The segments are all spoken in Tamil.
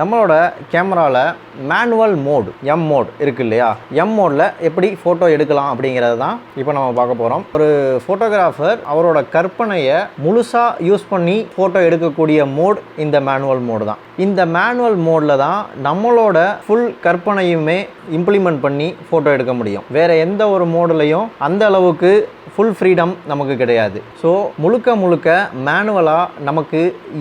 நம்மளோட கேமராவில் மேனுவல் மோடு எம் மோட் இருக்கு இல்லையா, எம் மோடில் எப்படி ஃபோட்டோ எடுக்கலாம் அப்படிங்கிறது தான் இப்போ நம்ம பார்க்க போகிறோம். ஒரு ஃபோட்டோகிராஃபர் அவரோட கற்பனையை முழுசாக யூஸ் பண்ணி ஃபோட்டோ எடுக்கக்கூடிய மோட் இந்த மேனுவல் மோடு தான். இந்த மேனுவல் மோடில் தான் நம்மளோட ஃபுல் கற்பனையுமே இம்ப்ளிமெண்ட் பண்ணி ஃபோட்டோ எடுக்க முடியும். வேறு எந்த ஒரு மோடுலையும் அந்த அளவுக்கு ஃபுல் ஃப்ரீடம் நமக்கு கிடையாது. ஸோ முழுக்க மேனுவலாக நமக்கு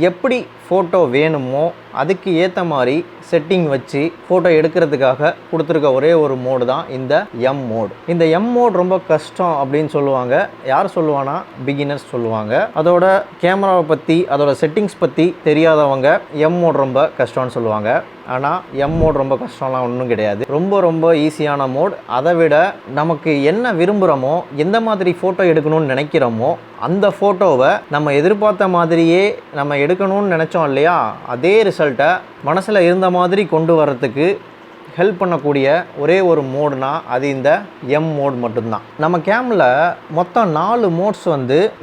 எப்படி ஃபோட்டோ வேணுமோ அதுக்கு ஏற்ற மாதிரி செட்டிங் வச்சு ஃபோட்டோ எடுக்கிறதுக்காக கொடுத்துருக்க ஒரே ஒரு மோடு தான் இந்த எம் மோட். இந்த எம் மோட் ரொம்ப கஷ்டம் அப்படின்னு சொல்லுவாங்க. யார் சொல்லுவானா, பிகினர்ஸ் சொல்லுவாங்க. அதோட கேமராவை பற்றி அதோட செட்டிங்ஸ் பற்றி தெரியாதவங்க எம் மோட் ரொம்ப கஷ்டம்னு சொல்லுவாங்க. ஆனால் எம் மோட் ரொம்ப கஷ்டம்லாம் ஒன்றும் கிடையாது. ரொம்ப ஈஸியான மோட். அதை விட நமக்கு என்ன விரும்புகிறோமோ, எந்த மாதிரி ஃபோட்டோ எடுக்கணும்னு நினைக்கிறோமோ அந்த ஃபோட்டோவை நம்ம எதிர்பார்த்த மாதிரியே நம்ம எடுக்கணும்னு நினச்சோம் இல்லையா, அதே ரிசல்ட்டை மனசில் இருந்த மாதிரி கொண்டு வரத்துக்கு ஹெல்ப் பண்ணக்கூடிய ஒரே ஒரு மோடுனா அது இந்த எம் மோட் மட்டும்தான். நம்ம கேமில் மொத்தம் 4 மோட்ஸ்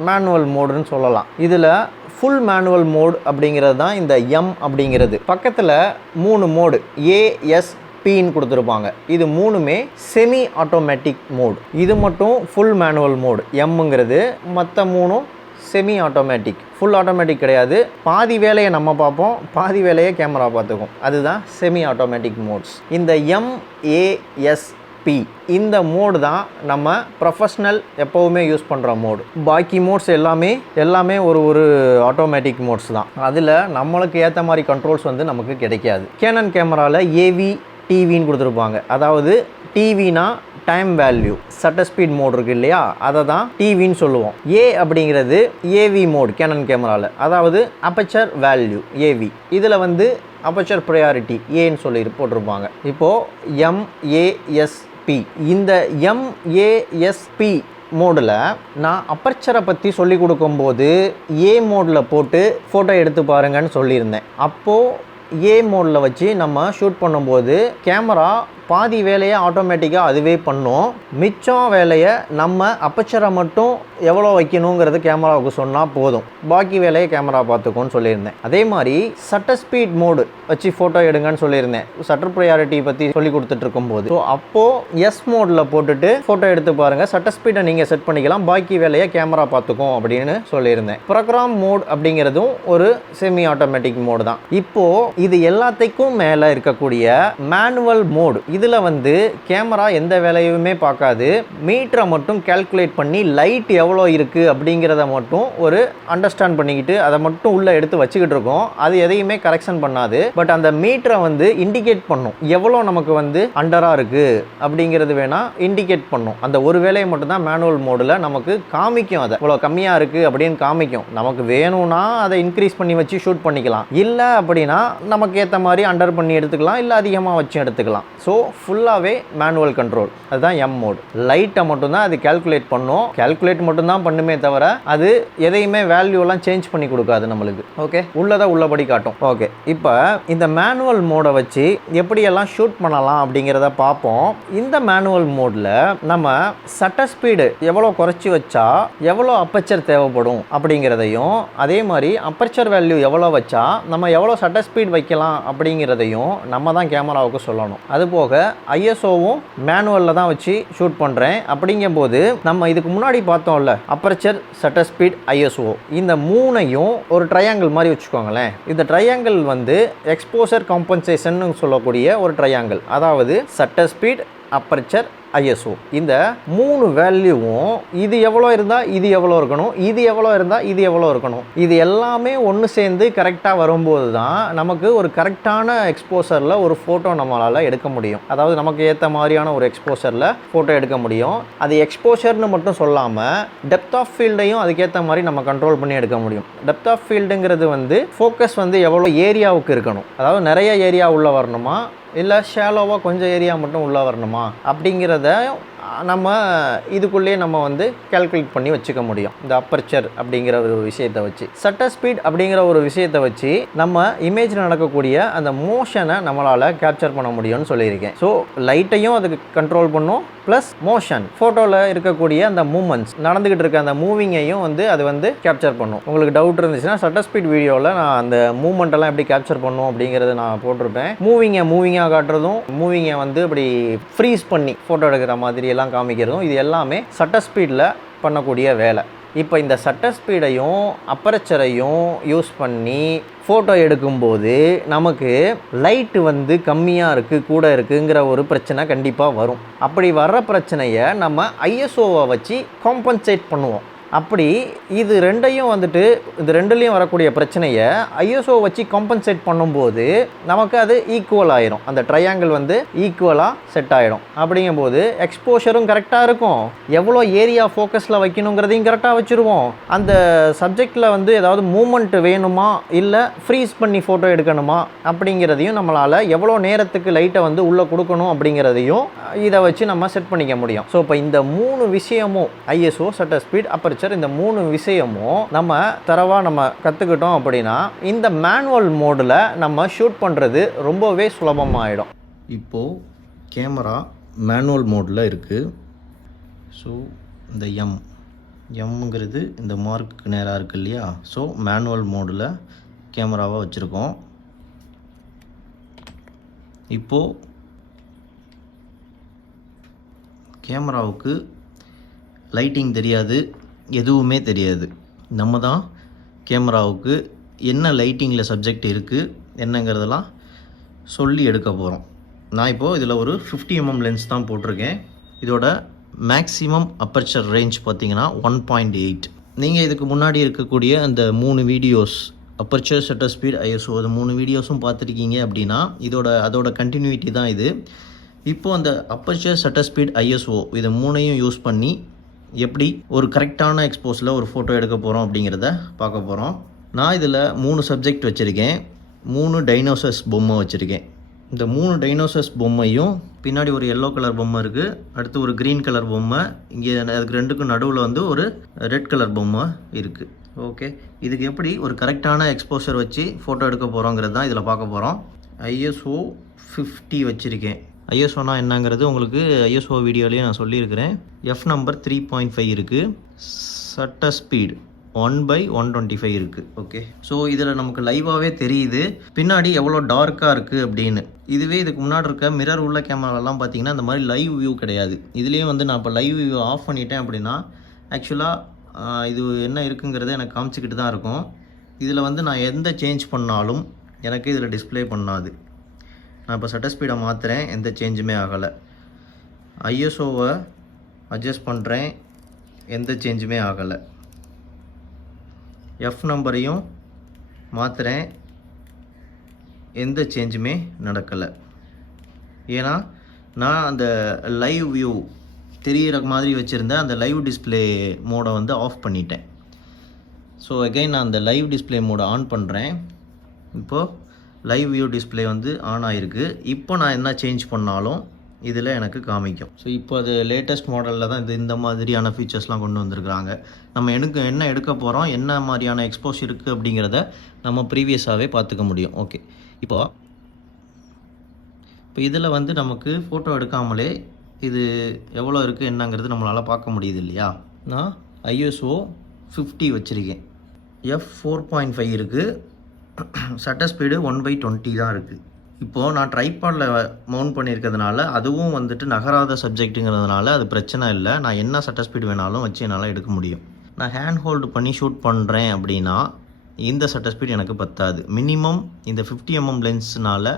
மேனுவல் மோடுன்னு சொல்லலாம். இதில் ஃபுல் மேனுவல் மோட் அப்படிங்கிறது தான் இந்த எம் அப்படிங்கிறது. பக்கத்தில் 3 மோடு ASPன்னு கொடுத்துருப்பாங்க. இது 3மே செமி ஆட்டோமேட்டிக் மோட். இது மட்டும் ஃபுல் மேனுவல் மோடு எம்ங்கிறது. மற்ற 3ம் செமி ஆட்டோமேட்டிக். ஃபுல் ஆட்டோமேட்டிக் கிடையாது. பாதி வேலையை நம்ம பார்ப்போம், பாதி வேலையை கேமரா பார்த்துக்கும். அதுதான் செமி ஆட்டோமேட்டிக் மோட்ஸ். இந்த MASP இந்த மோடு தான் நம்ம ப்ரொஃபஷ்னல் எப்போவுமே யூஸ் பண்ணுற மோடு. பாக்கி மோட்ஸ் எல்லாமே ஒரு ஆட்டோமேட்டிக் மோட்ஸ் தான். அதில் நம்மளுக்கு ஏற்ற மாதிரி கண்ட்ரோல்ஸ் நமக்கு கிடைக்காது. கேனன் கேமராவில் AVTVன்னு கொடுத்துருப்பாங்க. அதாவது டிவினா time value shutter speed mode இருக்குது இல்லையா, அதை தான் டிவின்னு சொல்லுவோம். ஏ அப்படிங்கிறது AV மோட் கேனன் கேமராவில், அதாவது அப்பச்சர் வேல்யூ AV. இதில் அப்பச்சர் ப்ரையாரிட்டி ஏன்னு சொல்லி போட்டிருப்பாங்க. இப்போது MASP இந்த MASP மோடில் நான் அப்பர்ச்சரை பற்றி சொல்லி கொடுக்கும்போது ஏ மோடில் போட்டு ஃபோட்டோ எடுத்து பாருங்கன்னு சொல்லியிருந்தேன். அப்போது ஏ மோடில் வச்சு நம்ம ஷூட் பண்ணும்போது கேமரா பாதி வேலையை ஆட்டோமேட்டிக்காக அதுவே பண்ணும். மிச்சம் வேலையை நம்ம அப்பச்சரை மட்டும் எவ்வளோ வைக்கணுங்கிறது கேமராவுக்கு சொன்னால் போதும். பாக்கி வேலையை கேமரா பார்த்துக்கோன்னு சொல்லியிருந்தேன். அதே மாதிரி ஷட்டர் ஸ்பீட் மோடு வச்சு ஃபோட்டோ எடுங்கன்னு சொல்லியிருந்தேன். ஷட்டர் ப்ரையாரிட்டி பற்றி சொல்லி கொடுத்துட்டு இருக்கும்போது ஸோ அப்போது எஸ் மோடில் போட்டுட்டு ஃபோட்டோ எடுத்து பாருங்கள், ஷட்டர் ஸ்பீடை நீங்கள் செட் பண்ணிக்கலாம், பாக்கி வேலையை கேமரா பார்த்துக்கும் அப்படின்னு சொல்லியிருந்தேன். ப்ரோக்ராம் மோட் அப்படிங்கிறதும் ஒரு செமி ஆட்டோமேட்டிக் மோடு தான். இப்போது இது எல்லாத்துக்கும் மேலே இருக்கக்கூடிய மேனுவல் மோடு, இதில் கேமரா எந்த வேலையுமே பார்க்காது. மீட்டரை மட்டும் கால்குலேட் பண்ணி லைட் எவ்வளோ இருக்குது அப்படிங்கிறத மட்டும் ஒரு அண்டர்ஸ்டாண்ட் பண்ணிக்கிட்டு அதை மட்டும் உள்ளே எடுத்து வச்சுக்கிட்டு இருக்கோம். அது எதையுமே கரெக்ஷன் பண்ணாது. பட் அந்த மீட்டரை இண்டிகேட் பண்ணும், எவ்வளோ நமக்கு அண்டராக இருக்குது அப்படிங்கிறது வேணால் இண்டிகேட் பண்ணும். அந்த ஒரு வேலையை மட்டும்தான் மேனுவல் மோடில் நமக்கு காமிக்கும். அதை இவ்வளோ கம்மியாக இருக்குது அப்படின்னு காமிக்கும். நமக்கு வேணும்னா அதை இன்க்ரீஸ் பண்ணி வச்சு ஷூட் பண்ணிக்கலாம். இல்லை அப்படின்னா நமக்கு ஏற்ற மாதிரி அண்டர் பண்ணி எடுத்துக்கலாம், இல்லை அதிகமாக வச்சு எடுத்துக்கலாம். ஸோ ஃபுல்லாகவே மேனுவல் கண்ட்ரோல். அதுதான் எம் மோட். லைட்டை மட்டும்தான் அது கால்குலேட் பண்ணும். கால்குலேட் மட்டும்தான் பண்ணுமே தவிர அது எதையுமே வேல்யூலாம் சேஞ்ச் பண்ணி கொடுக்காது நம்மளுக்கு. ஓகே, உள்ளதை உள்ளபடி காட்டும். ஓகே, இப்போ இந்த மேனுவல் மோடை வச்சு எப்படியெல்லாம் ஷூட் பண்ணலாம் அப்படிங்கிறத பார்ப்போம். இந்த மேனுவல் மோடில் நம்ம ஷட்டர் ஸ்பீடு எவ்வளோ குறைச்சி வச்சா எவ்வளோ அப்பச்சர் தேவைப்படும் அப்படிங்கிறதையும், அதே மாதிரி அப்பச்சர் வேல்யூ எவ்வளோ வச்சா நம்ம எவ்வளோ ஷட்டர் ஸ்பீட் வைக்கலாம் அப்படிங்கிறதையும் நம்ம தான் கேமராவுக்கு சொல்லணும். அதுபோக ஐஎஸ்ஓவும் மேனுவலில் தான் வச்சு ஷூட் பண்ணுறேன். அப்படிங்கும்போது நம்ம இதுக்கு முன்னாடி பார்த்தோம்ல அப்பர்ச்சர், ஷட்டர் ஸ்பீட், ஐஎஸ்ஓ, இந்த 3ஐயும் ஒரு ட்ரையாங்கிள் மாதிரி வச்சுக்கோங்களேன். இந்த ட்ரையாங்கிள் எக்ஸ்போசர் காம்பன்சேஷன் சொல்லக்கூடிய ஒரு ட்ரையாங்கிள். அதாவது ஷட்டர் ஸ்பீட், அப்பர்ச்சர், ஐஎஸ்ஓ, இந்த 3 வேல்யூவும் இது எவ்வளோ இருந்தால் இது எவ்வளோ இருக்கணும், இது எவ்வளோ இருந்தால் இது எவ்வளோ இருக்கணும், இது எல்லாமே ஒன்று சேர்ந்து கரெக்டாக வரும்போது தான் நமக்கு ஒரு கரெக்டான எக்ஸ்போசரில் ஒரு ஃபோட்டோ நம்மளால் எடுக்க முடியும். அதாவது நமக்கு ஏற்ற மாதிரியான ஒரு எக்ஸ்போசரில் ஃபோட்டோ எடுக்க முடியும். அது எக்ஸ்போசர்னு மட்டும் சொல்லாமல் டெப்த் ஆஃப் ஃபீல்டையும் அதுக்கேற்ற மாதிரி நம்ம கண்ட்ரோல் பண்ணி எடுக்க முடியும். டெப்த் ஆஃப் ஃபீல்டுங்கிறது ஃபோக்கஸ் எவ்வளோ ஏரியாவுக்கு இருக்கணும், அதாவது நிறைய ஏரியா உள்ளே வரணுமா, இல்லை ஷேலோவாக கொஞ்சம் ஏரியா மட்டும் உள்ளே வரணுமா அப்படிங்கிறத நம்ம இதுக்குள்ளேயே நம்ம வந்து கால்குலேட் பண்ணி வச்சுக்க முடியும். இந்த அப்பர்ச்சர் அப்படிங்கிற ஒரு விஷயத்தை வச்சு, ஷட்டர் ஸ்பீட் அப்படிங்கிற ஒரு விஷயத்தை வச்சு நம்ம இமேஜில் நடக்கக்கூடிய அந்த மோஷனை நம்மளால் கேப்சர் பண்ண முடியும்னு சொல்லியிருக்கேன். ஸோ லைட்டையும் அதுக்கு கண்ட்ரோல் பண்ணும், ப்ளஸ் மோஷன் ஃபோட்டோவில் இருக்கக்கூடிய அந்த மூமெண்ட்ஸ், நடந்துக்கிட்டு இருக்க அந்த மூவிங்கையும் வந்து அது வந்து கேப்சர் பண்ணும். உங்களுக்கு டவுட் இருந்துச்சுன்னா ஷட்டர் ஸ்பீட் வீடியோவில் நான் அந்த மூமெண்ட்டெல்லாம் எப்படி கேப்சர் பண்ணும் அப்படிங்கிறத நான் போட்டிருப்பேன். மூவிங்காக காட்டுறதும், மூவிங்கை வந்து அப்படி ஃப்ரீஸ் பண்ணி ஃபோட்டோ எடுக்கிற மாதிரி எல்லாம் காமிக்கிறதும், இது எல்லாமே ஷட்டர் ஸ்பீடில் பண்ணக்கூடிய வேலை. இப்போ இந்த ஷட்டர் ஸ்பீடையும் அப்பர்ச்சரையும் யூஸ் பண்ணி ஃபோட்டோ எடுக்கும்போது நமக்கு லைட்டு வந்து கம்மியாக இருக்குது, கூட இருக்குங்கிற ஒரு பிரச்சனை கண்டிப்பாக வரும். அப்படி வர்ற பிரச்சனையை நம்ம ஐஎஸ்ஓவை வச்சு காம்பன்சேட் பண்ணுவோம். அப்படி இது ரெண்டையும் வந்துட்டு, இது ரெண்டுலேயும் வரக்கூடிய பிரச்சனையை ஐஎஸ்ஓ வச்சு காம்பன்சேட் பண்ணும்போது நமக்கு அது ஈக்குவல் ஆயிரும். அந்த ட்ரையாங்கிள் வந்து ஈக்குவலாக செட் ஆகிடும். அப்படிங்கும்போது எக்ஸ்போஷரும் கரெக்டாக இருக்கும், எவ்வளோ ஏரியா ஃபோக்கஸில் வைக்கணுங்கிறதையும் கரெக்டாக வச்சுருவோம். அந்த சப்ஜெக்டில் வந்து ஏதாவது மூமெண்ட் வேணுமா இல்லை ஃப்ரீஸ் பண்ணி ஃபோட்டோ எடுக்கணுமா அப்படிங்கிறதையும் நம்மளால் எவ்வளோ நேரத்துக்கு லைட்டை வந்து உள்ளே கொடுக்கணும் அப்படிங்கிறதையும் இதை வச்சு நம்ம செட் பண்ணிக்க முடியும். ஸோ இப்போ இந்த 3 விஷயமும் ஐஎஸ்ஓ, ஷட்டர் ஸ்பீட், அப்பர்ச்சர், இந்த 3 விஷயமும் நம்ம தரவாக நம்ம கற்றுக்கிட்டோம் அப்படின்னா இந்த மேனுவல் மோடில் நம்ம ஷூட் பண்ணுறது ரொம்பவே சுலபமாகிடும். இப்போது கேமரா மேனுவல் மோடில் இருக்குது. ஸோ இந்த எம்ங்கிறது இந்த மார்க்கு நேராக இருக்குது இல்லையா? ஸோ மேனுவல் மோடில் கேமராவை வச்சுருக்கோம். இப்போது கேமராவுக்கு லைட்டிங் தெரியாது, எதுவுமே தெரியாது. நம்ம தான் கேமராவுக்கு என்ன லைட்டிங்கில் சப்ஜெக்ட் இருக்குது என்னங்கிறதெல்லாம் சொல்லி எடுக்க போகிறோம். நான் இப்போது இதில் ஒரு 50 mm லென்ஸ் தான் போட்டிருக்கேன். இதோட மேக்ஸிமம் அப்பர்ச்சர் ரேஞ்ச் பார்த்திங்கன்னா 1.8. நீங்கள் இதுக்கு முன்னாடி இருக்கக்கூடிய அந்த 3 videos, aperture, shutter speed, ISO, அது 3 வீடியோஸும் பார்த்துருக்கீங்க அப்படின்னா அதோட கண்டினியூட்டி தான் இது. இப்போது அந்த அப்பர்ச்சர், ஷட்டர் ஸ்பீட், ஐஎஸ்ஓ இது 3ஐயும் யூஸ் பண்ணி எப்படி ஒரு கரெக்டான எக்ஸ்போஸில் ஒரு ஃபோட்டோ எடுக்க போகிறோம் அப்படிங்கிறத பார்க்க போகிறோம். நான் இதில் 3 சப்ஜெக்ட் வச்சுருக்கேன், 3 டைனோசர்ஸ் பொம்மை வச்சுருக்கேன். இந்த 3 டைனோசர்ஸ் பொம்மையும் பின்னாடி ஒரு எல்லோ கலர் பொம்மை இருக்குது, அடுத்து ஒரு க்ரீன் கலர் பொம்மை, இங்கே அதுக்கு ரெண்டுக்கும் நடுவில் வந்து ஒரு ரெட் கலர் பொம்மை இருக்குது. ஓகே, இதுக்கு எப்படி ஒரு கரெக்டான எக்ஸ்போஷர் வச்சு ஃபோட்டோ எடுக்க போகிறோங்கிறது தான் இதில் பார்க்க போகிறோம். ஐஎஸ்ஓ 50 வச்சுருக்கேன். ஐஎஸ்ஓனா என்னங்கிறது உங்களுக்கு ஐஎஸ்ஓ வீடியோலேயே நான் சொல்லியிருக்கிறேன். எஃப் நம்பர் 3.5 இருக்குது. ஷட்டர் ஸ்பீட் 1/125 இருக்குது. ஓகே, ஸோ இதில் நமக்கு லைவாகவே தெரியுது பின்னாடி எவ்வளோ டார்க்காக இருக்குது அப்படின்னு. இதுவே இதுக்கு முன்னாடி இருக்க மிரர் உள்ள கேமராலாம் பார்த்தீங்கன்னா இந்த மாதிரி லைவ் வியூ கிடையாது. இதுலேயும் வந்து நான் இப்போ லைவ் வியூ ஆஃப் பண்ணிட்டேன் அப்படின்னா ஆக்சுவலாக இது என்ன இருக்குங்கிறத எனக்கு காமிச்சிக்கிட்டு தான் இருக்கும். இதில் வந்து நான் எந்த சேஞ்ச் பண்ணாலும் எனக்கு இதில் டிஸ்பிளே பண்ணாது. நான் இப்போ ஷட்டர் ஸ்பீடை மாற்றுறேன், எந்த சேஞ்சுமே ஆகலை. ஐஎஸ்ஓவை அட்ஜஸ்ட் பண்ணுறேன், எந்த சேஞ்சுமே ஆகலை. எஃப் நம்பரையும் மாற்றுறேன், எந்த சேஞ்சுமே நடக்கலை. ஏன்னா நான் அந்த லைவ் வியூ தெரிகிற மாதிரி வச்சுருந்த அந்த லைவ் டிஸ்பிளே மோடை வந்து ஆஃப் பண்ணிட்டேன். ஸோ அகைன் நான் அந்த லைவ் டிஸ்பிளே மோடை ஆன் பண்ணுறேன். இப்போது லைவ் வியூ டிஸ்பிளே வந்து ஆன் ஆகிருக்கு. இப்போ நான் என்ன சேஞ்ச் பண்ணாலும் இதில் எனக்கு காமிக்கும். ஸோ இப்போ அது லேட்டஸ்ட் மாடலில் தான் இந்த மாதிரியான ஃபீச்சர்ஸ்லாம் கொண்டு வந்திருக்கிறாங்க. நம்ம என்ன எடுக்க போகிறோம், என்ன மாதிரியான எக்ஸ்போஸ் இருக்குது அப்படிங்கிறத நம்ம ப்ரீவியஸாகவே பார்த்துக்க முடியும். ஓகே, இப்போ இதில் வந்து நமக்கு ஃபோட்டோ எடுக்காமலே இது எவ்வளோ இருக்குது என்னங்கிறது நம்மளால் பார்க்க முடியுது இல்லையா? நான் ஐஎஸ்ஓ 50 வச்சுருக்கேன், எஃப் 4.5 இருக்குது, ஷட்டர் ஸ்பீடு 1/20 தான் இருக்குது. இப்போது நான் ட்ரைபாடில் மவுண்ட் பண்ணியிருக்கிறதுனால அதுவும் வந்துட்டு நகராத சப்ஜெக்ட்டுங்கிறதுனால அது பிரச்சனை இல்லை. நான் என்ன ஷட்டர் ஸ்பீடு வேணாலும் வச்சு என்னால் எடுக்க முடியும். நான் ஹேண்ட் ஹோல்டு பண்ணி ஷூட் பண்ணுறேன் அப்படின்னா இந்த ஷட்டர் ஸ்பீட் எனக்கு பத்தாது. மினிமம் இந்த 50 mm லென்ஸ்னால்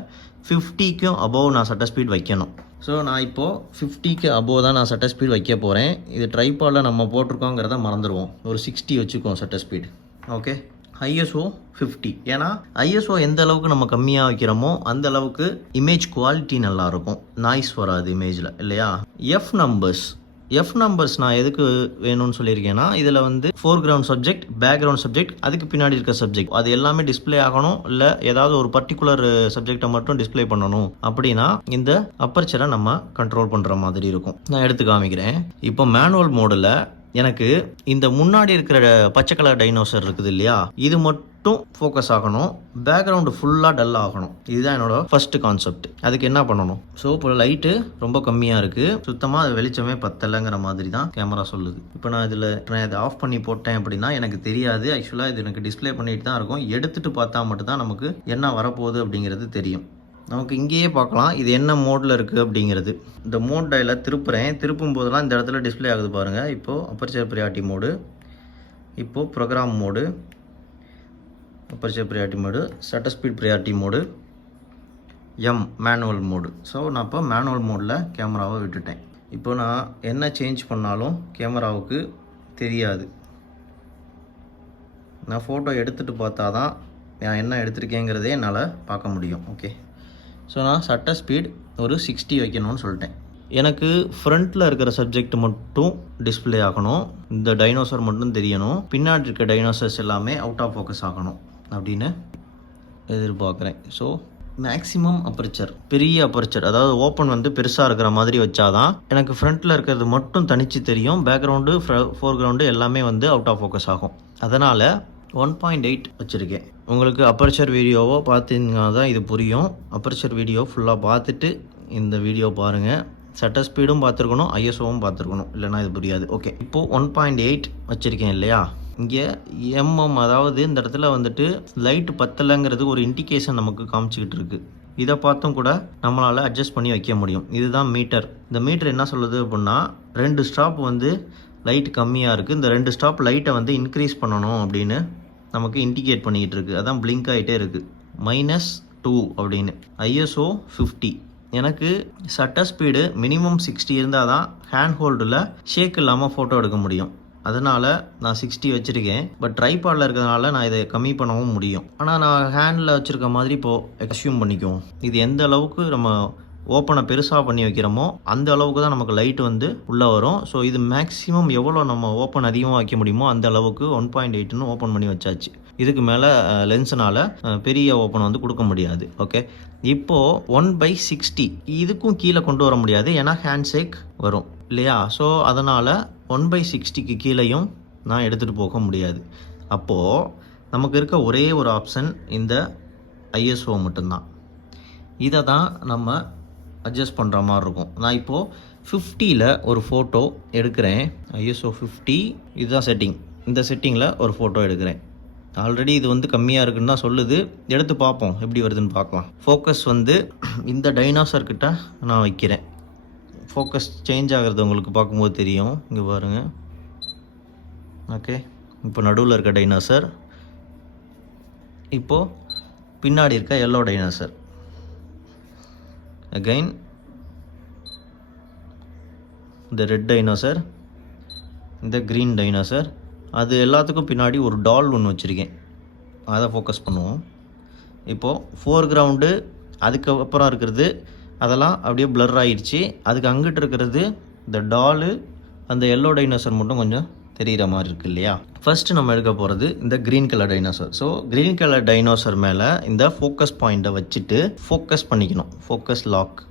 50க்கும் அபோவ் நான் ஷட்டர் ஸ்பீட் வைக்கணும். ஸோ நான் இப்போது 50க்கு அபோவ் தான் நான் ஷட்டர் ஸ்பீட் வைக்க போகிறேன். இது ட்ரைபாடில் நம்ம போட்டிருக்கோங்கிறத மறந்துடுவோம். ஒரு 60 வச்சுக்குவோம் ஷட்டர் ஸ்பீட். Okay, ISO 50. ஏன்னா ஐஎஸ்ஓ எந்த அளவுக்கு நம்ம கம்மியாக வைக்கிறோமோ அந்த அளவுக்கு இமேஜ் குவாலிட்டி நல்லாயிருக்கும், நாய்ஸ் வராது இமேஜில் இல்லையா? எஃப் நம்பர்ஸ் எஃப் நம்பர்ஸ் நான் எதுக்கு வேணும்னு சொல்லியிருக்கேன்னா, இதில் வந்து ஃபோர்கிரவுண்ட் சப்ஜெக்ட், பேக்ரவுண்ட் சப்ஜெக்ட், அதுக்கு பின்னாடி இருக்க சப்ஜெக்ட் அது எல்லாமே டிஸ்பிளே ஆகணும். இல்லை ஏதாவது ஒரு பர்டிகுலர் சப்ஜெக்டை மட்டும் டிஸ்பிளே பண்ணணும் அப்படின்னா இந்த அப்பர்ச்சரை நம்ம கண்ட்ரோல் பண்ணுற மாதிரி இருக்கும். நான் எடுத்து காமிக்கிறேன். இப்போ மேனுவல் மோடில் எனக்கு இந்த முன்னாடி இருக்கிற பச்சை கலர் டைனோசர் இருக்குது இல்லையா, இது மட்டும் ஃபோக்கஸ் ஆகணும், பேக்ரவுண்டு ஃபுல்லாக டல் ஆகணும். இதுதான் என்னோட ஃபர்ஸ்ட் கான்செப்ட். அதுக்கு என்ன பண்ணணும்? ஸோ இப்போ லைட்டு ரொம்ப கம்மியாக இருக்குது, சுத்தமாக அது வெளிச்சமே பத்தலைங்கிற மாதிரி தான் கேமரா சொல்லுது. இப்போ நான் இதை ஆஃப் பண்ணி போட்டேன் அப்படின்னா எனக்கு தெரியாது. ஆக்சுவலாக இது எனக்கு டிஸ்பிளே பண்ணிட்டு தான் இருக்கும். எடுத்துகிட்டு பார்த்தா மட்டும்தான் நமக்கு என்ன வரப்போகுது அப்படிங்கிறது தெரியும். நமக்கு இங்கேயே பார்க்கலாம் இது என்ன மோடில் இருக்குது அப்படிங்கிறது. இந்த மோட் டயலை திருப்பும் போதெல்லாம் இந்த இடத்துல டிஸ்பிளே ஆகுது பாருங்கள். இப்போது அப்பர்ச்சர் ப்ரியாரிட்டி மோடு, இப்போது program mode, aperture priority mode, shutter speed priority mode, manual mode. So நான் இப்போ மேனுவல் மோடில் கேமராவை விட்டுட்டேன். இப்போ நான் என்ன சேஞ்ச் பண்ணாலும் கேமராவுக்கு தெரியாது. நான் ஃபோட்டோ எடுத்துகிட்டு பார்த்தா தான் நான் என்ன எடுத்திருக்கேங்கிறதே என்னால் பார்க்க முடியும். ஓகே, ஸோ நான் ஷட்டர் ஸ்பீட் ஒரு 60 வைக்கணும்னு சொல்லிட்டேன். எனக்கு ஃப்ரண்ட்டில் இருக்கிற சப்ஜெக்ட் மட்டும் டிஸ்பிளே ஆகணும், இந்த டைனோசர் மட்டும் தெரியணும், பின்னாடி இருக்க டைனோசர்ஸ் எல்லாமே அவுட் ஆஃப் ஃபோக்கஸ் ஆகணும் அப்படின்னு எதிர்பார்க்குறேன். ஸோ மேக்ஸிமம் அப்பர்ச்சர், பெரிய அப்பர்ச்சர், அதாவது ஓப்பன் வந்து பெருசாக இருக்கிற மாதிரி வச்சாதான் எனக்கு ஃப்ரண்ட்டில் இருக்கிறது மட்டும் தனிச்சு தெரியும், பேக்ரவுண்டு ஃபோர்கிரவுண்டு எல்லாமே வந்து அவுட் ஆஃப் ஃபோக்கஸ் ஆகும். அதனால் 1.8 வச்சுருக்கேன். உங்களுக்கு அப்பர்ச்சர் வீடியோவோ பார்த்தீங்கன்னா தான் இது புரியும். அப்பர்ச்சர் வீடியோ ஃபுல்லாக பார்த்துட்டு இந்த வீடியோ பாருங்கள். ஷட்டர் ஸ்பீடும் பார்த்துருக்கணும், ஐஎஸ்ஓவும் பார்த்துருக்கணும், இல்லைனா இது புரியாது. ஓகே, இப்போது 1.8 வச்சுருக்கேன் இல்லையா. இங்கே அதாவது இந்த இடத்துல வந்துட்டு லைட்டு பத்தலைங்கிறது ஒரு இண்டிகேஷன் நமக்கு காமிச்சிக்கிட்டு இருக்குது. இதை பார்த்தும் கூட நம்மளால் அட்ஜஸ்ட் பண்ணி வைக்க முடியும். இதுதான் மீட்டர். இந்த மீட்டர் என்ன சொல்லுது அப்படின்னா, 2 ஸ்டாப் வந்து லைட் கம்மியாக இருக்குது, இந்த 2 ஸ்டாப் லைட்டை வந்து இன்க்ரீஸ் பண்ணணும் அப்படின்னு நமக்கு இண்டிகேட் பண்ணிக்கிட்டு இருக்குது. அதான் பிளிங்க் ஆகிட்டே இருக்குது. -2 அப்படின்னு. ஐஎஸ்ஓ 50. எனக்கு ஷட்டர் ஸ்பீடு மினிமம் 60 இருந்தால் தான் ஹேண்ட் ஹோல்டில் ஷேக் இல்லாமல் ஃபோட்டோ எடுக்க முடியும். அதனால் நான் 60 வச்சுருக்கேன். பட் ட்ரைபாடில் இருக்கிறதுனால நான் இதை கம்மி பண்ணவும் முடியும். ஆனால் நான் ஹேண்டில் வச்சுருக்க மாதிரி இப்போது அஸ்யூம் பண்ணிக்குவோம். இது எந்த அளவுக்கு நம்ம ஓப்பனை பெருசாக பண்ணி வைக்கிறோமோ அந்த அளவுக்கு தான் நமக்கு லைட் வந்து உள்ளே வரும். ஸோ இது மேக்ஸிமம் எவ்வளோ நம்ம ஓப்பன் அதிகமாக வைக்க முடியுமோ அந்த அளவுக்கு 1.8ன்னு ஓப்பன் பண்ணி வச்சாச்சு. இதுக்கு மேலே லென்ஸ்னால் பெரிய ஓப்பன் வந்து கொடுக்க முடியாது. ஓகே, இப்போது 1/60 இதுக்கும் கீழே கொண்டு வர முடியாது, ஏன்னா ஹேண்ட் ஷேக் வரும் இல்லையா. ஸோ அதனால் 1/60க்கு கீழேயும் நான் எடுத்துகிட்டு போக முடியாது. அப்போது நமக்கு இருக்க ஒரே ஒரு ஆப்ஷன் இந்த ஐஎஸ்ஓ மட்டும்தான். இதை தான் நம்ம அட்ஜஸ்ட் பண்ணுற மாதிரி இருக்கும். நான் இப்போது 50ல் ஒரு ஃபோட்டோ எடுக்கிறேன். ஐஎஸ்ஓ 50 இதுதான் செட்டிங். இந்த செட்டிங்கில் ஒரு ஃபோட்டோ எடுக்கிறேன். ஆல்ரெடி இது வந்து கம்மியாக இருக்குன்னு தான் சொல்லுது. எடுத்து பார்ப்போம் எப்படி வருதுன்னு பார்க்கலாம். ஃபோக்கஸ் வந்து இந்த டைனோசர் கிட்ட நான் வைக்கிறேன். ஃபோக்கஸ் சேஞ்ச் ஆகிறது உங்களுக்கு பார்க்கும்போது தெரியும். இங்கே பாருங்கள். ஓகே, இப்போ நடுவில் இருக்க டைனோசர், இப்போது பின்னாடி இருக்க எல்லோ டைனோசர், அகைன் இந்த ரெட் டைனோசர், இந்த க்ரீன் டைனோசர், அது எல்லாத்துக்கும் பின்னாடி ஒரு டால் ஒன்று வச்சுருக்கேன், அதை ஃபோக்கஸ் பண்ணுவோம். இப்போது ஃபோர்கிரவுண்டு அதுக்கப்புறம் இருக்கிறது அதெல்லாம் அப்படியே பிளர் ஆகிடுச்சு. அதுக்கு அங்கிட்டு இருக்கிறது இந்த டாலு, அந்த எல்லோ டைனோசர் மட்டும் கொஞ்சம் தெரிகிற மாதிரி இருக்குது இல்லையா. ஃபஸ்ட்டு நம்ம எடுக்க போகிறது இந்த green colour dinosaur. So green colour dinosaur மேலே இந்த ஃபோக்கஸ் பாயிண்ட்டை வச்சுட்டு ஃபோக்கஸ் பண்ணிக்கணும். Focus lock.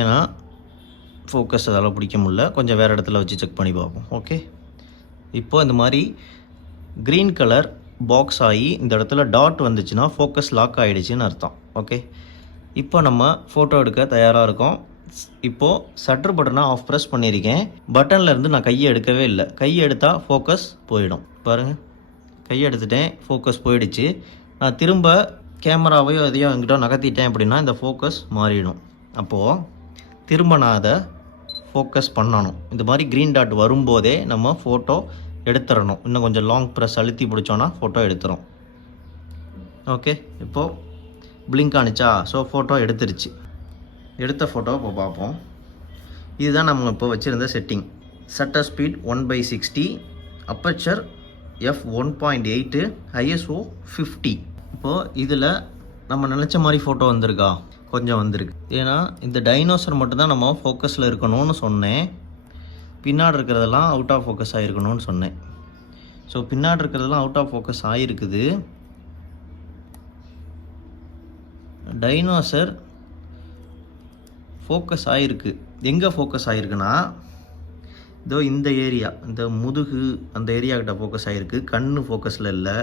ஏன்னா ஃபோக்கஸ் அதால் பிடிக்க முடியல, கொஞ்சம் வேறு இடத்துல வச்சு செக் பண்ணி பார்ப்போம். ஓகே, இப்போது இந்த மாதிரி க்ரீன் கலர் பாக்ஸ் ஆகி இந்த இடத்துல டாட் வந்துச்சுன்னா ஃபோக்கஸ் லாக் ஆகிடுச்சின்னு அர்த்தம். ஓகே, இப்போ நம்ம ஃபோட்டோ எடுக்க தயாராக இருக்கோம். இப்போது ஷட்டர் பட்டனை ஆஃப் ப்ரெஸ் பண்ணியிருக்கேன். பட்டன்லேருந்து நான் கையை எடுக்கவே இல்லை. கையை எடுத்தால் ஃபோக்கஸ் போயிடும். பாருங்கள், கையை எடுத்துட்டேன், ஃபோக்கஸ் போயிடுச்சு. நான் திரும்ப கேமராவையோ எதையோ எங்கிட்ட நகர்த்திட்டேன் அப்படின்னா இந்த ஃபோக்கஸ் மாறிடும். அப்போது திரும்ப நான் அதை ஃபோக்கஸ் பண்ணணும். இந்த மாதிரி க்ரீன் டாட் வரும்போதே நம்ம ஃபோட்டோ எடுத்துடணும். இன்னும் கொஞ்சம் லாங் ப்ரெஸ் அழுத்தி பிடிச்சோன்னா ஃபோட்டோ எடுத்துரும். ஓகே, இப்போது பிளிங்க் ஆனிச்சா. ஸோ ஃபோட்டோ எடுத்துருச்சு. எடுத்த ஃபோட்டோ இப்போ பார்ப்போம். இதுதான் நம்ம இப்போ வச்சுருந்த setting. Shutter speed 1/60, aperture f1.8, ISO 50. இப்போது இதில் நம்ம நினச்ச மாதிரி ஃபோட்டோ வந்திருக்கா? கொஞ்சம் வந்திருக்கு. ஏன்னா இந்த டைனோசர் மட்டும்தான் நம்ம ஃபோக்கஸில் இருக்கணும்னு சொன்னேன். பின்னாடி இருக்கிறதெல்லாம் அவுட் ஆஃப் ஃபோக்கஸ் ஆகிருக்கணும்னு சொன்னேன். ஸோ பின்னாடி இருக்கிறதெல்லாம் அவுட் ஆஃப் ஃபோக்கஸ் ஆகிருக்குது. டைனோசர் ஃபோக்கஸ் ஆகிருக்கு. எங்கே ஃபோக்கஸ் ஆகிருக்குன்னா இதோ இந்த ஏரியா, இந்த முதுகு அந்த ஏரியாக்கிட்ட ஃபோக்கஸ் ஆகிருக்கு. கண்ணு ஃபோக்கஸில் இல்லை,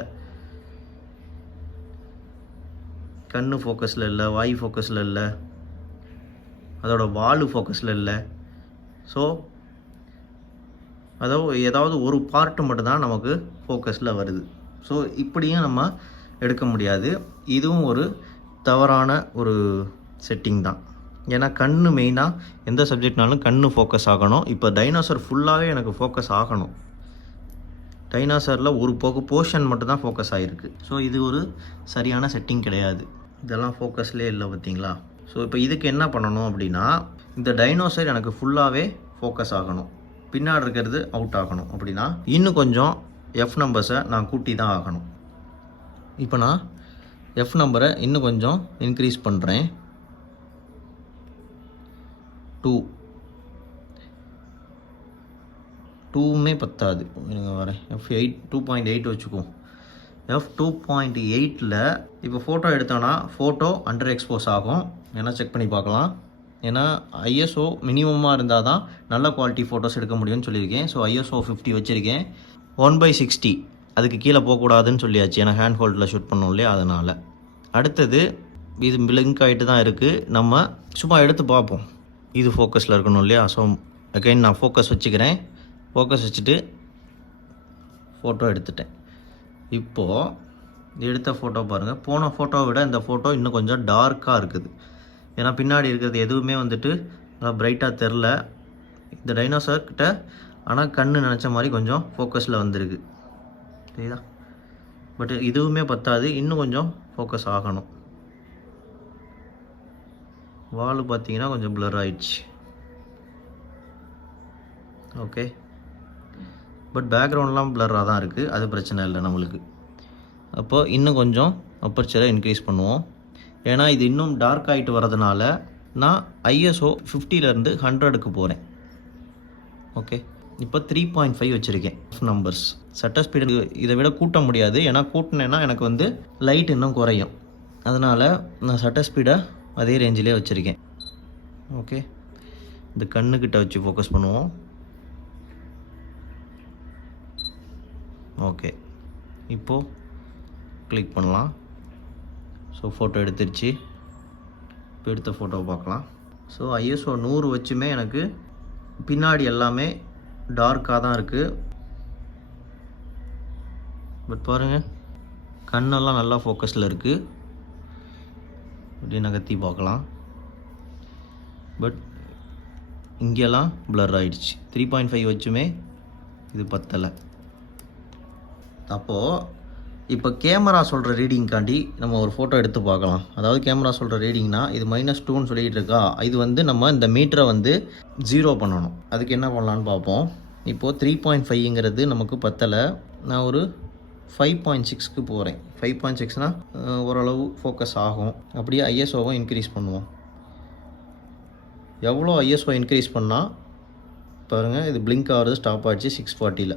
கண்ணு ஃபோக்கஸில் இல்லை, வாய் ஃபோக்கஸில் இல்லை, அதோட வால் ஃபோக்கஸில் இல்லை. ஸோ ஏதாவது ஒரு பார்ட்டு மட்டும்தான் நமக்கு ஃபோக்கஸில் வருது. ஸோ இப்படியும் நம்ம எடுக்க முடியாது. இதுவும் ஒரு தவறான ஒரு செட்டிங் தான். ஏன்னா கண்ணு மெயினாக எந்த சப்ஜெக்ட்னாலும் கண்ணு ஃபோக்கஸ் ஆகணும். இப்போ டைனோசர் ஃபுல்லாகவே எனக்கு ஃபோக்கஸ் ஆகணும். டைனோசரில் ஒரு போர்ஷன் மட்டும்தான் ஃபோக்கஸ் ஆகிருக்கு. ஸோ இது ஒரு சரியான செட்டிங் கிடையாது. இதெல்லாம் ஃபோக்கஸ்லேயே இல்லை பார்த்தீங்களா. ஸோ இப்போ இதுக்கு என்ன பண்ணணும் அப்படின்னா, இந்த டைனோசர் எனக்கு ஃபுல்லாகவே ஃபோக்கஸ் ஆகணும், பின்னாடி இருக்கிறது அவுட் ஆகணும். அப்படின்னா இன்னும் கொஞ்சம் எஃப் நம்பர்ஸை நான் கூட்டி தான் ஆகணும். இப்போ நான் எஃப் நம்பரை இன்னும் கொஞ்சம் இன்க்ரீஸ் பண்ணுறேன். 2மே பத்தாது. எனக்கு வரேன். F8 2.8 வச்சுக்குவோம். F2.8ல் இப்போ ஃபோட்டோ எடுத்தோன்னா ஃபோட்டோ அண்டர் எக்ஸ்போஸ் ஆகும். ஏன்னா செக் பண்ணி பார்க்கலாம். ஏன்னா ISO மினிமமாக இருந்தால் தான் நல்ல குவாலிட்டி ஃபோட்டோஸ் எடுக்க முடியும்னு சொல்லியிருக்கேன். ஸோ ISO 50 வச்சுருக்கேன். 1/60 அதுக்கு கீழே போகக்கூடாதுன்னு சொல்லியாச்சு. ஏன்னா ஹேண்ட் ஹோல்டில் ஷூட் பண்ணோம் இல்லையா, அதனால். அடுத்தது இது பிளிங்க் ஆகிட்டு தான் இருக்குது. நம்ம சும்மா எடுத்து பார்ப்போம். இது ஃபோக்கஸில் இருக்கணும் இல்லையா. ஸோ அகைன் நான் ஃபோக்கஸ் வச்சுக்கிறேன். ஃபோக்கஸ் வச்சுட்டு ஃபோட்டோ எடுத்துட்டேன். இப்போது எடுத்த ஃபோட்டோ பாருங்கள். போன ஃபோட்டோவை விட இந்த ஃபோட்டோ இன்னும் கொஞ்சம் டார்க்காக இருக்குது. ஏன்னா பின்னாடி இருக்கிறது எதுவுமே வந்துட்டு பிரைட்டாக தெரில இந்த டைனோசர்கிட்ட. ஆனால் கண்ணு நினச்ச மாதிரி கொஞ்சம் ஃபோக்கஸில் வந்திருக்கு, சரிதா. பட் இதுவுமே பத்தாது, இன்னும் கொஞ்சம் ஃபோக்கஸ் ஆகணும். வால் பார்த்தீங்கன்னா கொஞ்சம் பிளர் ஆயிடுச்சு. ஓகே, பட் பேக்ரவுண்ட்லாம் பிளராக தான் இருக்குது, அது பிரச்சனை இல்லை நம்மளுக்கு. அப்போது இன்னும் கொஞ்சம் அப்பர்ச்சரை இன்க்ரீஸ் பண்ணுவோம். ஏன்னா இது இன்னும் டார்க் ஆகிட்டு வரதுனால நான் ISO 50லேருந்து 100க்கு போகிறேன். ஓகே, இப்போ 3.5 வச்சுருக்கேன் நம்பர்ஸ். சட்டர் ஸ்பீடு இதை விட கூட்ட முடியாது. ஏன்னா கூட்டினேன்னா எனக்கு வந்து லைட் இன்னும் குறையும். அதனால் நான் சட்டர் ஸ்பீடை அதே ரேஞ்சிலே வச்சுருக்கேன். ஓகே, இந்த கண்ணுக்கிட்ட வச்சு ஃபோக்கஸ் பண்ணுவோம். ஓகே, இப்போது கிளிக் பண்ணலாம். ஸோ ஃபோட்டோ எடுத்துருச்சு. இப்போ எடுத்த ஃபோட்டோவை பார்க்கலாம். ஸோ ISO 100 வச்சுமே எனக்கு பின்னாடி எல்லாமே டார்க்காக தான் இருக்குது. பட் பாருங்கள், கண்ணெல்லாம் நல்லா ஃபோக்கஸில் இருக்குது. இப்படி நகர்த்தி பார்க்கலாம். பட் இங்கெல்லாம் பிளர் ஆகிடுச்சு. 3.5 வச்சுமே இது பத்தலை. அப்போது இப்போ கேமரா சொல்கிற ரீடிங்காண்டி நம்ம ஒரு ஃபோட்டோ எடுத்து பார்க்கலாம். அதாவது கேமரா சொல்கிற ரீடிங்னா இது -2ன்னு சொல்லிகிட்டு இருக்கா. இது வந்து நம்ம இந்த மீட்டரை வந்து 0 பண்ணணும். அதுக்கு என்ன பண்ணலான்னு பார்ப்போம். இப்போது 3.5ங்கிறது நமக்கு பத்தலை. நான் ஒரு 5.6க்கு போகிறேன். 5.6னால் ஓரளவு ஃபோக்கஸ் ஆகும். அப்படியே ISOவும் இன்க்ரீஸ் பண்ணுவோம். எவ்வளோ ISO இன்க்ரீஸ் பண்ணால் பாருங்கள், இது பிளிங்க் ஆகிறது ஸ்டாப் ஆகிடுச்சு. 640ல்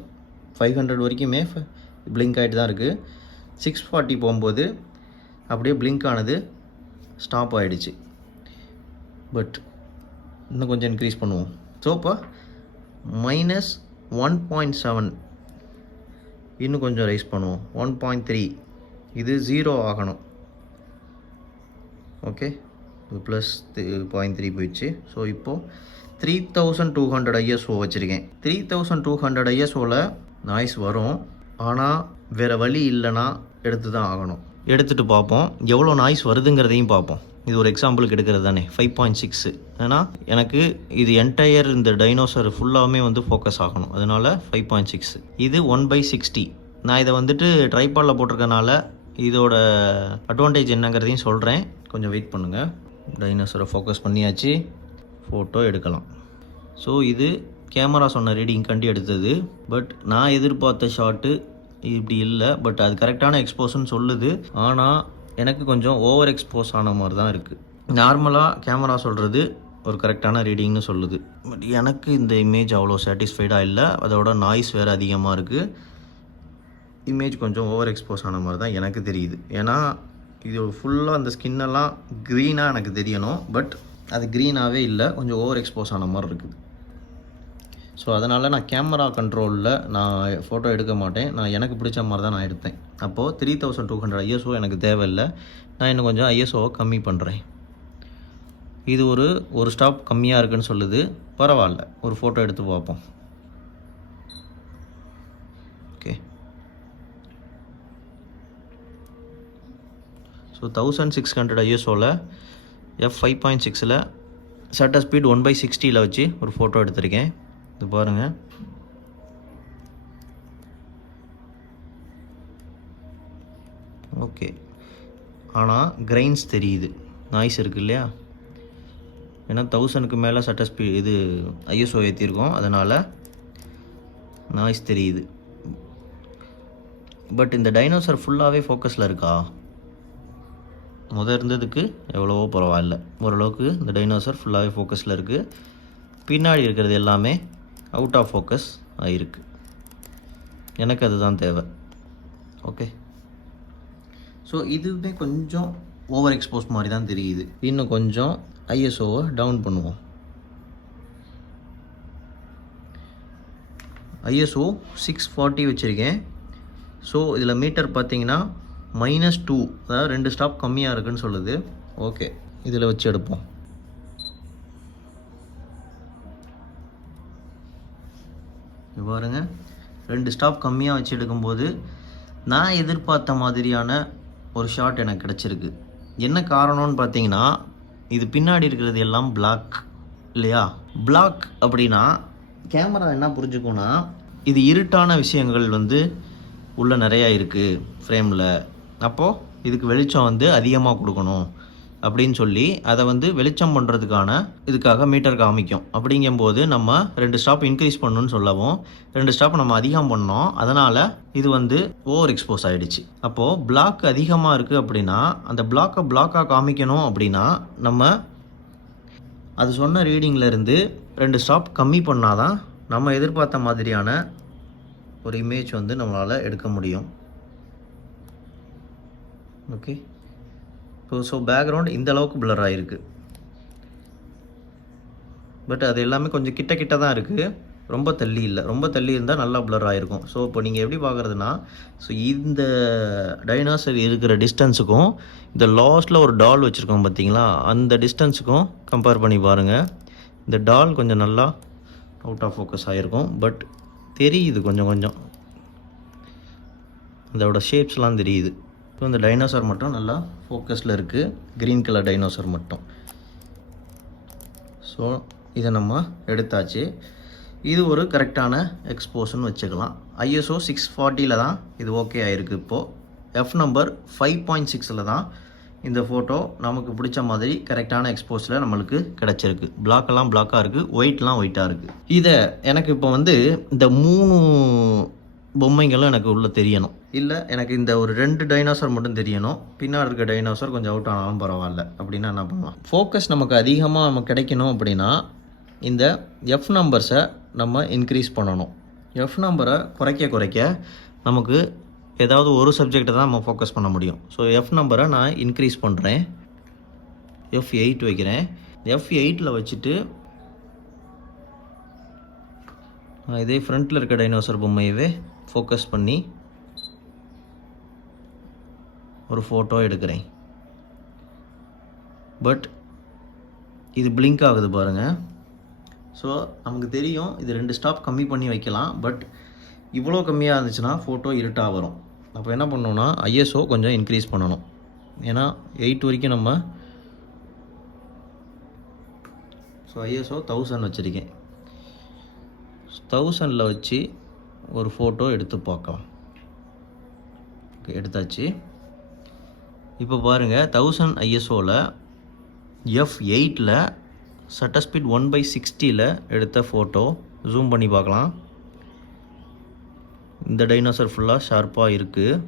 500 வரைக்குமே பிளிங்க் ஆகிட்டு தான் இருக்குது. 640 போகும்போது அப்படியே பிளிங்க் ஆனது ஸ்டாப் ஆகிடுச்சு. பட் இன்னும் கொஞ்சம் இன்க்ரீஸ் பண்ணுவோம். ஸோ இப்போ -1.7 இன்னும் கொஞ்சம் ரைஸ் பண்ணுவோம். 1.3 இது 0 ஆகணும். ஓகே, +0.3 போயிடுச்சு. ஸோ இப்போது 3200 ISO வச்சுருக்கேன். 3200 ISOவில் நாய்ஸ் வரும். ஆனால் வேறு வழி இல்லைன்னா எடுத்து தான் ஆகணும். எடுத்துகிட்டு பார்ப்போம், எவ்வளோ நாய்ஸ் வருதுங்கிறதையும் பார்ப்போம். இது ஒரு எக்ஸாம்பிளுக்கு எடுக்கிறது தானே. 5.6 ஏன்னா எனக்கு இது என்டையர் இந்த டைனோசர் ஃபுல்லாகவே வந்து ஃபோக்கஸ் ஆகணும். அதனால் 5.6. இது 1/60. நான் இதை வந்துட்டு ட்ரைபாடில் போட்டிருக்கனால இதோட அட்வான்டேஜ் என்னங்கிறதையும் சொல்கிறேன். கொஞ்சம் வெயிட் பண்ணுங்கள். டைனோசரை ஃபோக்கஸ் பண்ணியாச்சு, ஃபோட்டோ எடுக்கலாம். ஸோ இது கேமரா சொன்ன ரீடிங் கண்டி எடுத்தது. பட் நான் எதிர்பார்த்த ஷாட்டு இப்படி இல்லை. பட் அது கரெக்டான எக்ஸ்போஸ்ன்னு சொல்லுது. ஆனால் எனக்கு கொஞ்சம் ஓவர் எக்ஸ்போஸ் ஆன மாதிரி தான் இருக்குது. நார்மலாக கேமரா சொல்கிறது ஒரு கரெக்டான ரீடிங்னு சொல்லுது. பட் எனக்கு இந்த இமேஜ் அவ்வளோ சாட்டிஸ்ஃபைடாக இல்லை. அதோட நாய்ஸ் வேறு அதிகமாக இருக்குது. இமேஜ் கொஞ்சம் ஓவர் எக்ஸ்போஸ் ஆன மாதிரி தான் எனக்கு தெரியுது. ஏன்னா இது ஃபுல்லாக அந்த ஸ்கின்னெல்லாம் க்ரீனாக எனக்கு தெரியணும். பட் அது க்ரீனாகவே இல்லை, கொஞ்சம் ஓவர் எக்ஸ்போஸ் ஆன மாதிரி இருக்குது. ஸோ அதனால் நான் கேமரா கண்ட்ரோலில் நான் ஃபோட்டோ எடுக்க மாட்டேன். நான் எனக்கு பிடிச்ச மாதிரி தான் நான் எடுத்தேன். அப்போது 3200 ISO எனக்கு தேவையில்லை. நான் இன்னும் கொஞ்சம் ISOவை கம்மி பண்ணுறேன். இது ஒரு ஸ்டாப் கம்மியாக இருக்குன்னு சொல்லுது. பரவாயில்ல, ஒரு ஃபோட்டோ எடுத்து பார்ப்போம். ஓகே. ஸோ 1600 ISOவில் f5.6ல் ஷட்டர் ஸ்பீட் 1/60 வச்சு ஒரு ஃபோட்டோ எடுத்திருக்கேன். இது பாருங்கள். ஓகே, ஆனால் கிரைன்ஸ் தெரியுது, நாய்ஸ் இருக்குது இல்லையா? ஏன்னா 1000க்கு மேலே ஷட்டர் ஸ்பீட் இது ISO ஏற்றிருக்கோம், அதனால் நாய்ஸ் தெரியுது. பட் இந்த டைனோசர் ஃபுல்லாகவே ஃபோக்கஸில் இருக்கா? இருந்ததுக்கு எவ்வளவோ பரவாயில்ல. ஓரளவுக்கு இந்த டைனோசர் ஃபுல்லாகவே ஃபோக்கஸில் இருக்குது. பின்னாடி இருக்கிறது எல்லாமே அவுட் ஆஃப் ஃபோக்கஸ் ஆகிருக்கு. எனக்கு அதுதான் தேவை. ஓகே. ஸோ இதுவுமே கொஞ்சம் ஓவர் எக்ஸ்போஸ் மாதிரி தான் தெரியுது. இன்னும் கொஞ்சம் ISOவை டவுன் பண்ணுவோம். ISO 640 வச்சுருக்கேன். ஸோ இதில் மீட்டர் பார்த்தீங்கன்னா -2, அதாவது 2 ஸ்டாப் கம்மியாக இருக்குன்னு சொல்லுது. ஓகே, இதில் வச்சு எடுப்போம். பாருங்க, 2 ஸ்டாப் கம்மியாக வச்சு எடுக்கும்போது நான் எதிர்பார்த்த மாதிரியான ஒரு ஷாட் எனக்கு கிடச்சிருக்கு. என்ன காரணம்னு பார்த்தீங்கன்னா, இது பின்னாடி இருக்கிறது எல்லாம் பிளாக் இல்லையா? பிளாக் அப்படின்னா கேமரா என்ன புரிஞ்சுக்கும்னா, இது இருட்டான விஷயங்கள் உள்ள நிறையா இருக்குது ஃப்ரேமில். அப்போது இதுக்கு வெளிச்சம் அதிகமாக கொடுக்கணும் அப்படின்னு சொல்லி அதை வெளிச்சம் பண்ணுறதுக்கான இதுக்காக மீட்டர் காமிக்கும். அப்படிங்கும்போது நம்ம 2 ஸ்டாப் இன்க்ரீஸ் பண்ணணும்னு சொல்லவும் 2 ஸ்டாப் நம்ம அதிகம் பண்ணோம். அதனால் இது ஓவர் எக்ஸ்போஸ் ஆகிடுச்சு. அப்போது பிளாக் அதிகமாக இருக்குது அப்படின்னா அந்த பிளாக்காக காமிக்கணும் அப்படின்னா நம்ம அது சொன்ன ரீடிங்லேருந்து 2 ஸ்டாப் கம்மி பண்ணால் தான் நம்ம எதிர்பார்த்த மாதிரியான ஒரு இமேஜ் நம்மளால் எடுக்க முடியும். ஓகே. ஸோ பேக்ரவுண்ட் இந்த அளவுக்கு பிளர் ஆகிருக்கு. பட் அது எல்லாமே கொஞ்சம் கிட்ட தான் இருக்குது, ரொம்ப தள்ளி இல்லை. ரொம்ப தள்ளி இருந்தால் நல்லா பிளர் ஆகிருக்கும். ஸோ இப்போ நீங்கள் எப்படி பார்க்குறதுனா, ஸோ இந்த டைனோசர் இருக்கிற டிஸ்டன்ஸுக்கும் இந்த லாஸ்ட்டில் ஒரு டால் வச்சுருக்கோம் பார்த்தீங்களா, அந்த டிஸ்டன்ஸுக்கும் கம்பேர் பண்ணி பாருங்கள். இந்த டால் கொஞ்சம் நல்லா அவுட் ஆஃப் ஃபோக்கஸ் ஆகிருக்கும். பட் தெரியுது கொஞ்சம் அதோட ஷேப்ஸ்லாம் தெரியுது. ஸோ இந்த டைனோசர் மட்டும் நல்லா ஃபோக்கஸில் இருக்குது, க்ரீன் கலர் டைனோசர் மட்டும். ஸோ இதை நம்ம எடுத்தாச்சு. இது ஒரு கரெக்டான எக்ஸ்போஷன் வச்சுக்கலாம். ISO 640 தான் இது ஓகே ஆகிருக்கு. இப்போது F நம்பர் 5.6 தான் இந்த ஃபோட்டோ நமக்கு பிடிச்ச மாதிரி கரெக்டான எக்ஸ்போஸில் நம்மளுக்கு கிடச்சிருக்கு. பிளாக்கெல்லாம் பிளாக்காக இருக்குது, ஒயிட்லாம் ஒயிட்டாக இருக்குது. இதை எனக்கு இப்போ இந்த 3 பொம்மைங்களும் எனக்கு உள்ளே தெரியணும். இல்லை எனக்கு இந்த ஒரு 2 டைனோசர் மட்டும் தெரியணும். பின்னாடி இருக்க டைனோசர் கொஞ்சம் அவுட் ஆனாலும் பரவாயில்ல. அப்படின்னா என்ன பண்ணலாம்? ஃபோக்கஸ் நமக்கு அதிகமாக கிடைக்கணும் அப்படின்னா இந்த F நம்பர்ஸை நம்ம இன்க்ரீஸ் பண்ணணும். F நம்பரை குறைக்க நமக்கு ஏதாவது ஒரு சப்ஜெக்டை தான் நம்ம ஃபோக்கஸ் பண்ண முடியும். ஸோ F நம்பரை நான் இன்க்ரீஸ் பண்ணுறேன். F8 வைக்கிறேன். F8ல் வச்சுட்டு இதே ஃப்ரண்ட்டில் இருக்க டைனோசர் பொம்மையவே ஃபோக்கஸ் பண்ணி ஒரு ஃபோட்டோ எடுக்கிறேன். பட் இது பிளிங்க் ஆகுது பாருங்கள். ஸோ நமக்கு தெரியும் இது 2 ஸ்டாப் கம்மி பண்ணி வைக்கலாம். பட் இவ்வளோ கம்மியாக இருந்துச்சுன்னா ஃபோட்டோ இருட்டாக வரும். அப்போ என்ன பண்ணணும்னா ISO கொஞ்சம் இன்க்ரீஸ் பண்ணணும். ஏன்னா 8 வரைக்கும் நம்ம ISO 1000 வச்சுருக்கேன். 1000ல் வச்சு ஒரு ஃபோட்டோ எடுத்து பார்க்கலாம். ஓகே, எடுத்தாச்சு. இப்போ பாருங்கள், 1000 ISOவில் F8ல் ஷட்டர் ஸ்பீட் 1/60ல் எடுத்த ஃபோட்டோ ஜூம் பண்ணி பார்க்கலாம். இந்த டைனோசர் ஃபுல்லாக ஷார்ப்பாக இருக்குது.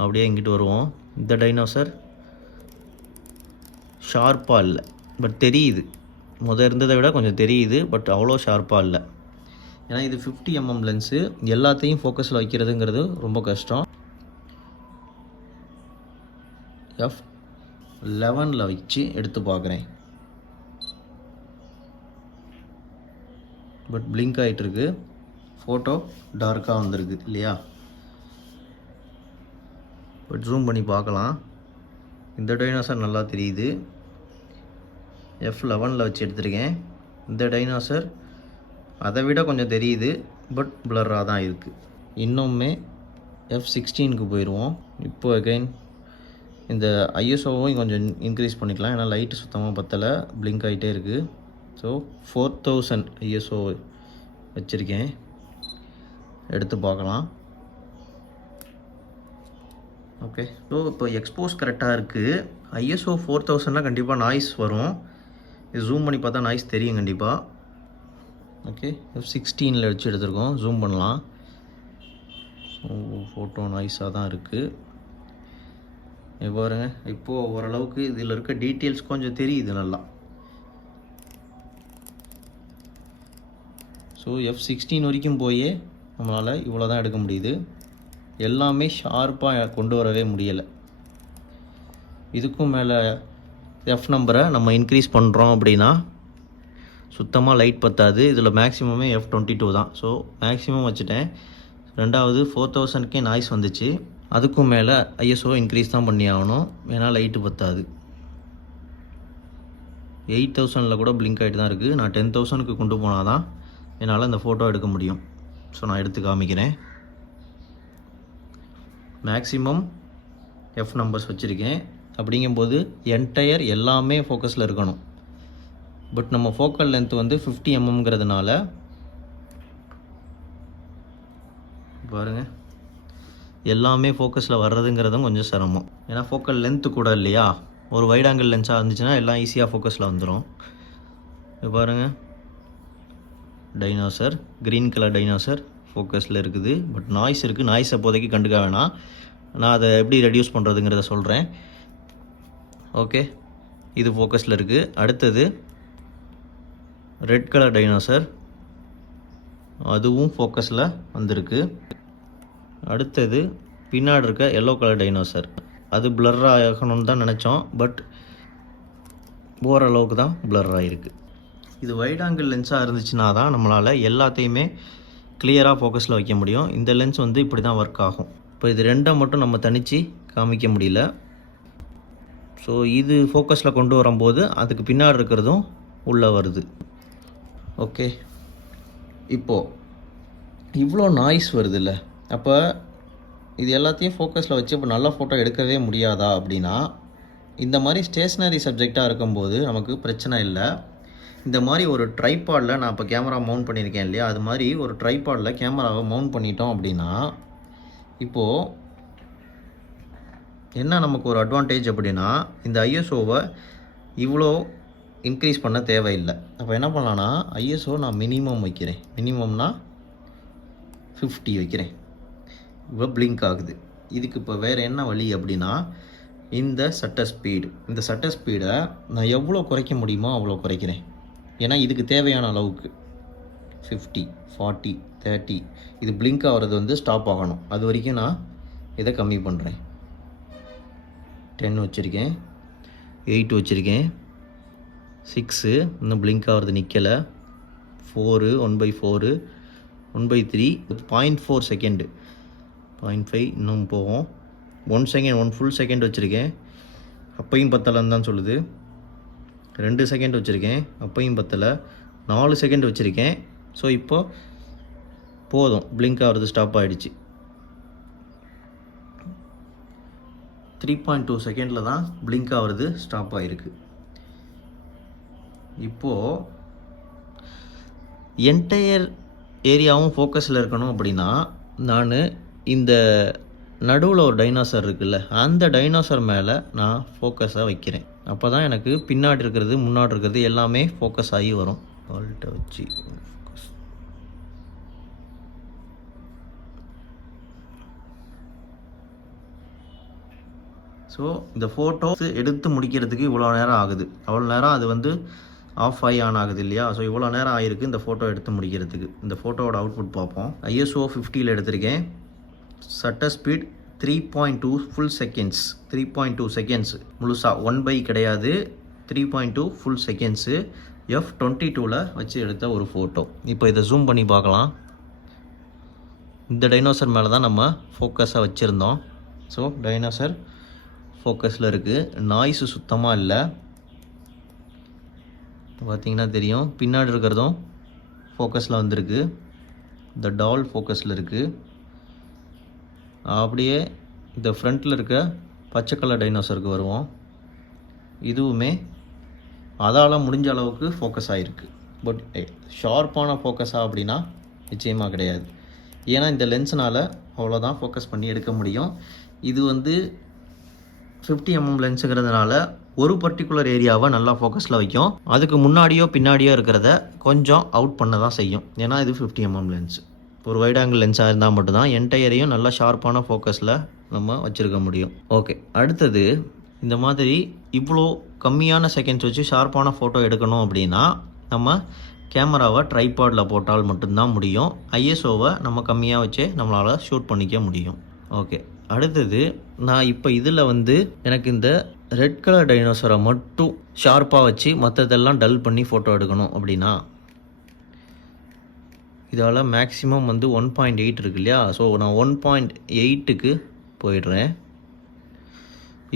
அப்படியே இங்கிட்டு வருவோம். இந்த டைனோசர் ஷார்ப்பாக இல்லை, பட் தெரியுது. இருந்ததை விட கொஞ்சம் தெரியுது, பட் அவ்வளோ ஷார்ப்பாக இல்லை. ஏன்னா இது 50 mm லென்ஸு, எல்லாத்தையும் ஃபோக்கஸில் வைக்கிறதுங்கிறது ரொம்ப கஷ்டம். F11 வச்சு எடுத்து பார்க்குறேன். பட் பிளிங்க் ஆகிட்டுருக்கு, ஃபோட்டோ டார்க்காக வந்திருக்கு இல்லையா? பட் ஜூம் பண்ணி பார்க்கலாம். இந்த டைனோசர் நல்லா தெரியுது. F11 வச்சு எடுத்திருக்கேன். இந்த டைனோசர் அதை விட கொஞ்சம் தெரியுது, பட் பிளராக தான் இருக்குது. இன்னுமே F16க்கு போயிடுவோம். இப்போ அகைன் இந்த ஐஎஸ்ஓவும் கொஞ்சம் இன்க்ரீஸ் பண்ணிக்கலாம், ஏன்னா லைட்டு சுத்தமாக பத்தலை, பிளிங்க் ஆகிட்டே இருக்குது. ஸோ 4000 ஐஎஸ்ஓ வச்சுருக்கேன், எடுத்து பார்க்கலாம். ஓகே, ஸோ இப்போ எக்ஸ்போஸ் கரெக்டாக இருக்குது. ஐஎஸ்ஓ 4000னா கண்டிப்பாக நாய்ஸ் வரும். இது ஜூம் பண்ணி பார்த்தா நாய்ஸ் தெரியும் கண்டிப்பாக. ஓகே, F16 வச்சு எடுத்துருக்கோம், ஜூம் பண்ணலாம். ஃபோட்டோ நாய்ஸாக தான் இருக்குது. பாருங்க, இப்போது ஓரளவுக்கு இதில் இருக்க டீட்டெயில்ஸ் கொஞ்சம் தெரியுது நல்லா. ஸோ F16 வரைக்கும் போய் நம்மளால் இவ்வளோ தான் எடுக்க முடியுது. எல்லாமே ஷார்ப்பாக கொண்டு வரவே முடியலை. இதுக்கும் மேலே எஃப் நம்பரை நம்ம இன்க்ரீஸ் பண்ணுறோம் அப்படின்னா சுத்தமாக லைட் பத்தாது. இதில் மேக்ஸிமமே F22 தான். ஸோ மேக்ஸிமம் வச்சுட்டேன். ரெண்டாவது 4000க்கே நாய்ஸ் வந்துச்சு. அதுக்கும் மேலே ஐஎஸ்ஓ இன்க்ரீஸ் தான் பண்ணி ஆகணும், ஏன்னா லைட்டு பத்தாது. 8000 கூட பிளிங்க் ஆகிட்டு தான் இருக்குது. நான் 10,000க்கு கொண்டு போனால் தான் என்னால் இந்த ஃபோட்டோ எடுக்க முடியும். ஸோ நான் எடுத்து காமிக்கிறேன். மேக்ஸிமம் எஃப் நம்பர்ஸ் வச்சுருக்கேன். அப்படிங்கும்போது என்டையர் எல்லாமே ஃபோக்கஸில் இருக்கணும். பட் நம்ம ஃபோக்கல் லென்த் வந்து 50 mmங்கிறதுனால பாருங்கள், எல்லாமே ஃபோக்கஸில் வர்றதுங்கிறதும் கொஞ்சம் சிரமம். ஏன்னா ஃபோக்கல் லென்த்து கூட இல்லையா. ஒரு வைட் ஆங்கிள் லென்ஸாக இருந்துச்சுன்னா எல்லாம் ஈஸியாக ஃபோக்கஸில் வந்துடும். இப்போ பாருங்கள், டைனோசர், க்ரீன் கலர் டைனோசர் ஃபோக்கஸில் இருக்குது. பட் நாய்ஸ் இருக்குது. நாய்ஸ் அப்போதைக்கு கண்டுக்க வேணாம், நான் அதை எப்படி ரெடியூஸ் பண்ணுறதுங்கிறத சொல்கிறேன். ஓகே, இது ஃபோக்கஸில் இருக்குது. அடுத்தது ரெட் கலர் டைனோசர், அதுவும் ஃபோக்கஸில் வந்திருக்கு. அடுத்தது பின்னாடி இருக்க எல்லோ கலர் டைனோசர், அது பிளர் ஆகணும்னு தான் நினச்சோம், பட் ஓரளவுக்கு தான் பிளர் ஆகிருக்கு. இது வைட் ஆங்கிள் லென்ஸாக இருந்துச்சுன்னா தான் நம்மளால் எல்லாத்தையுமே கிளியராக ஃபோக்கஸில் வைக்க முடியும். இந்த லென்ஸ் வந்து இப்படி தான் ஒர்க் ஆகும். இப்போ இது ரெண்டை மட்டும் நம்ம தனித்து காமிக்க முடியல. ஸோ இது ஃபோக்கஸில் கொண்டு வரும்போது அதுக்கு பின்னாடி இருக்கிறதும் உள்ளே வருது. ஓகே, இப்போது இவ்வளோ நாய்ஸ் வருது இல்லை, அப்போ இது எல்லாத்தையும் ஃபோக்கஸில் வச்சு இப்போ நல்ல ஃபோட்டோ எடுக்கவே முடியாதா அப்படின்னா, இந்த மாதிரி ஸ்டேஷ்னரி சப்ஜெக்டாக இருக்கும்போது நமக்கு பிரச்சனை இல்லை. இந்த மாதிரி ஒரு ட்ரைபாடில் நான் இப்போ கேமரா மவுண்ட் பண்ணியிருக்கேன் இல்லையா, அது மாதிரி ஒரு ட்ரைபாடில் கேமராவை மவுண்ட் பண்ணிட்டோம் அப்படின்னா இப்போது என்ன நமக்கு ஒரு அட்வான்டேஜ் அப்படின்னா, இந்த ஐஎஸ்ஓவை இவ்வளோ இன்க்ரீஸ் பண்ண தேவையில்லை. அப்போ என்ன பண்ணலான்னா, ஐஎஸ்ஓ நான் மினிமம் வைக்கிறேன். மினிமம்னா 50 வைக்கிறேன். இப்போ பிளிங்க் ஆகுது. இதுக்கு இப்போ வேறு என்ன வழி அப்படின்னா, இந்த சட்டர் ஸ்பீடை நான் எவ்வளோ குறைக்க முடியுமோ அவ்வளோ குறைக்கிறேன். ஏன்னா இதுக்கு தேவையான அளவுக்கு 50, 40, 30 இது பிளிங்க் ஆகிறது வந்து ஸ்டாப் ஆகணும். அது வரைக்கும் நான் இதை கம்மி பண்ணுறேன். 10 வச்சுருக்கேன், 8 வச்சுருக்கேன், 6 இன்னும் பிளிங்க் ஆகிறது நிற்கலை, 4, 1/4, 1/3, 0.4 செகண்டு, 0.5 இன்னும் போவோம், 1 செகண்ட், 1 ஃபுல் செகண்ட் வச்சுருக்கேன், அப்பையும் பத்தலைன்னு தான் சொல்லுது. 2 செகண்ட் வச்சுருக்கேன், அப்பையும் பத்தலை. 4 செகண்ட் வச்சுருக்கேன். ஸோ இப்போ போதும், பிளிங்க் ஆகிறது ஸ்டாப் ஆகிடுச்சு. 3.2 செகண்டில் தான் பிளிங்க் ஆகிறது ஸ்டாப் ஆகிருக்கு. இப்போது என்டையர் ஏரியாவும் ஃபோக்கஸில் இருக்கணும் அப்படின்னா, நான் இந்த நடுவில் ஒரு டைனோசர் இருக்குல்ல, அந்த டைனோசர் மேலே நான் ஃபோக்கஸாக வைக்கிறேன். அப்போ தான் எனக்கு பின்னாடி இருக்கிறது முன்னாடி இருக்கிறது எல்லாமே ஃபோக்கஸ் ஆகி வரும். ஆல்ட்டை வச்சு ஃபோக்கஸ். ஸோ இந்த ஃபோட்டோ எடுத்து முடிக்கிறதுக்கு இவ்வளோ நேரம் ஆகுது. அவ்வளோ நேரம் அது வந்து ஆஃப் ஆன் ஆகுது இல்லையா. ஸோ இவ்வளோ நேரம் ஆகிருக்கு இந்த ஃபோட்டோ எடுத்து முடிக்கிறதுக்கு. இந்த ஃபோட்டோவோட அவுட்புட் பார்ப்போம். ISO 50 எடுத்திருக்கேன். Shutter speed 3.2 full seconds. 3.2 seconds முழுசாக 1/, கிடையாது, 3.2 ஃபுல் செகண்ட்ஸு. F22 வச்சு எடுத்த ஒரு ஃபோட்டோ. இப்போ இதை ஜூம் பண்ணி பார்க்கலாம். இந்த டைனோசர் மேலே தான் நம்ம ஃபோக்கஸாக வச்சுருந்தோம். ஸோ டைனோசர் ஃபோக்கஸில் இருக்குது. நாய்ஸு சுத்தமாக இல்லை. பார்த்திங்கன்னா தெரியும், பின்னாடி இருக்கிறதும் ஃபோக்கஸில் வந்திருக்கு. இந்த டால் ஃபோக்கஸில் இருக்குது. அப்படியே இந்த ஃப்ரண்ட்டில் இருக்க பச்சை கலர் டைனோசருக்கு வருவோம். இதுவுமே அதால் முடிஞ்ச அளவுக்கு ஃபோக்கஸ் ஆகிருக்கு. பட் ஷார்ப்பான ஃபோக்கஸாக அப்படின்னா நிச்சயமாக கிடையாது. ஏன்னா இந்த லென்ஸ்னால் அவ்வளோதான் ஃபோக்கஸ் பண்ணி எடுக்க முடியும். இது 50mm லென்ஸுங்கிறதுனால ஒரு பர்டிகுலர் ஏரியாவை நல்லா ஃபோக்கஸில் வைக்கும். அதுக்கு முன்னாடியோ பின்னாடியோ இருக்கிறத கொஞ்சம் அவுட் பண்ண தான் செய்யும். ஏன்னா இது 50mm லென்ஸ். ஒரு வைட் ஆங்கிள் லென்ஸாக இருந்தால் மட்டும்தான் என்டையரையும் நல்லா ஷார்ப்பான ஃபோக்கஸில் நம்ம வச்சுருக்க முடியும். ஓகே, அடுத்தது இந்த மாதிரி இவ்வளோ கம்மியான செகண்ட்ஸ் வச்சு ஷார்ப்பான ஃபோட்டோ எடுக்கணும் அப்படின்னா நம்ம கேமராவை ட்ரைபாடில் போட்டால் மட்டும்தான் முடியும். ISOவை நம்ம கம்மியாக வச்சே நம்மளால் ஷூட் பண்ணிக்க முடியும். ஓகே, அடுத்தது நான் இப்போ இதில் எனக்கு இந்த ரெட் கலர் டைனோசரை மட்டும் ஷார்ப்பாக வச்சு மற்றதெல்லாம் டல் பண்ணி ஃபோட்டோ எடுக்கணும் அப்படின்னா இதால் மேக்ஸிமம் 1.8 இருக்கு இல்லையா. ஸோ நான் 1.8க்கு போயிடுறேன்.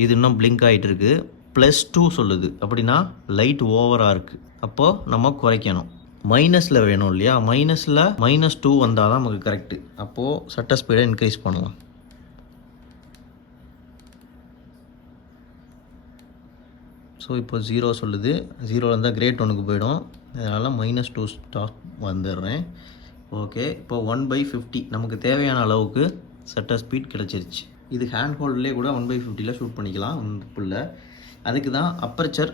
இது இன்னும் பிளிங்க் ஆகிட்டு இருக்குது. +2 சொல்லுது. அப்படின்னா லைட் ஓவராக இருக்குது. அப்போது நம்ம குறைக்கணும். மைனஸில் வேணும் இல்லையா. மைனஸில் -2 வந்தால் தான் நமக்கு கரெக்டு. அப்போது சட்டர் ஸ்பீடை இன்க்ரீஸ் பண்ணலாம். ஸோ இப்போ 0 சொல்லுது. 0 இருந்தால் கிரேட் 1க்கு போயிடும். அதனால் -2 ஸ்டாப் வந்துடுறேன். ஓகே, இப்போ 1/50 நமக்கு தேவையான அளவுக்கு சட்டர் ஸ்பீட் கிடச்சிருச்சு. இது ஹேண்ட் ஹோல்ட்லேயே கூட 1/50 ஷூட் பண்ணிக்கலாம். ஒன்றுக்குள்ள அதுக்கு தான் அப்பர்ச்சர்,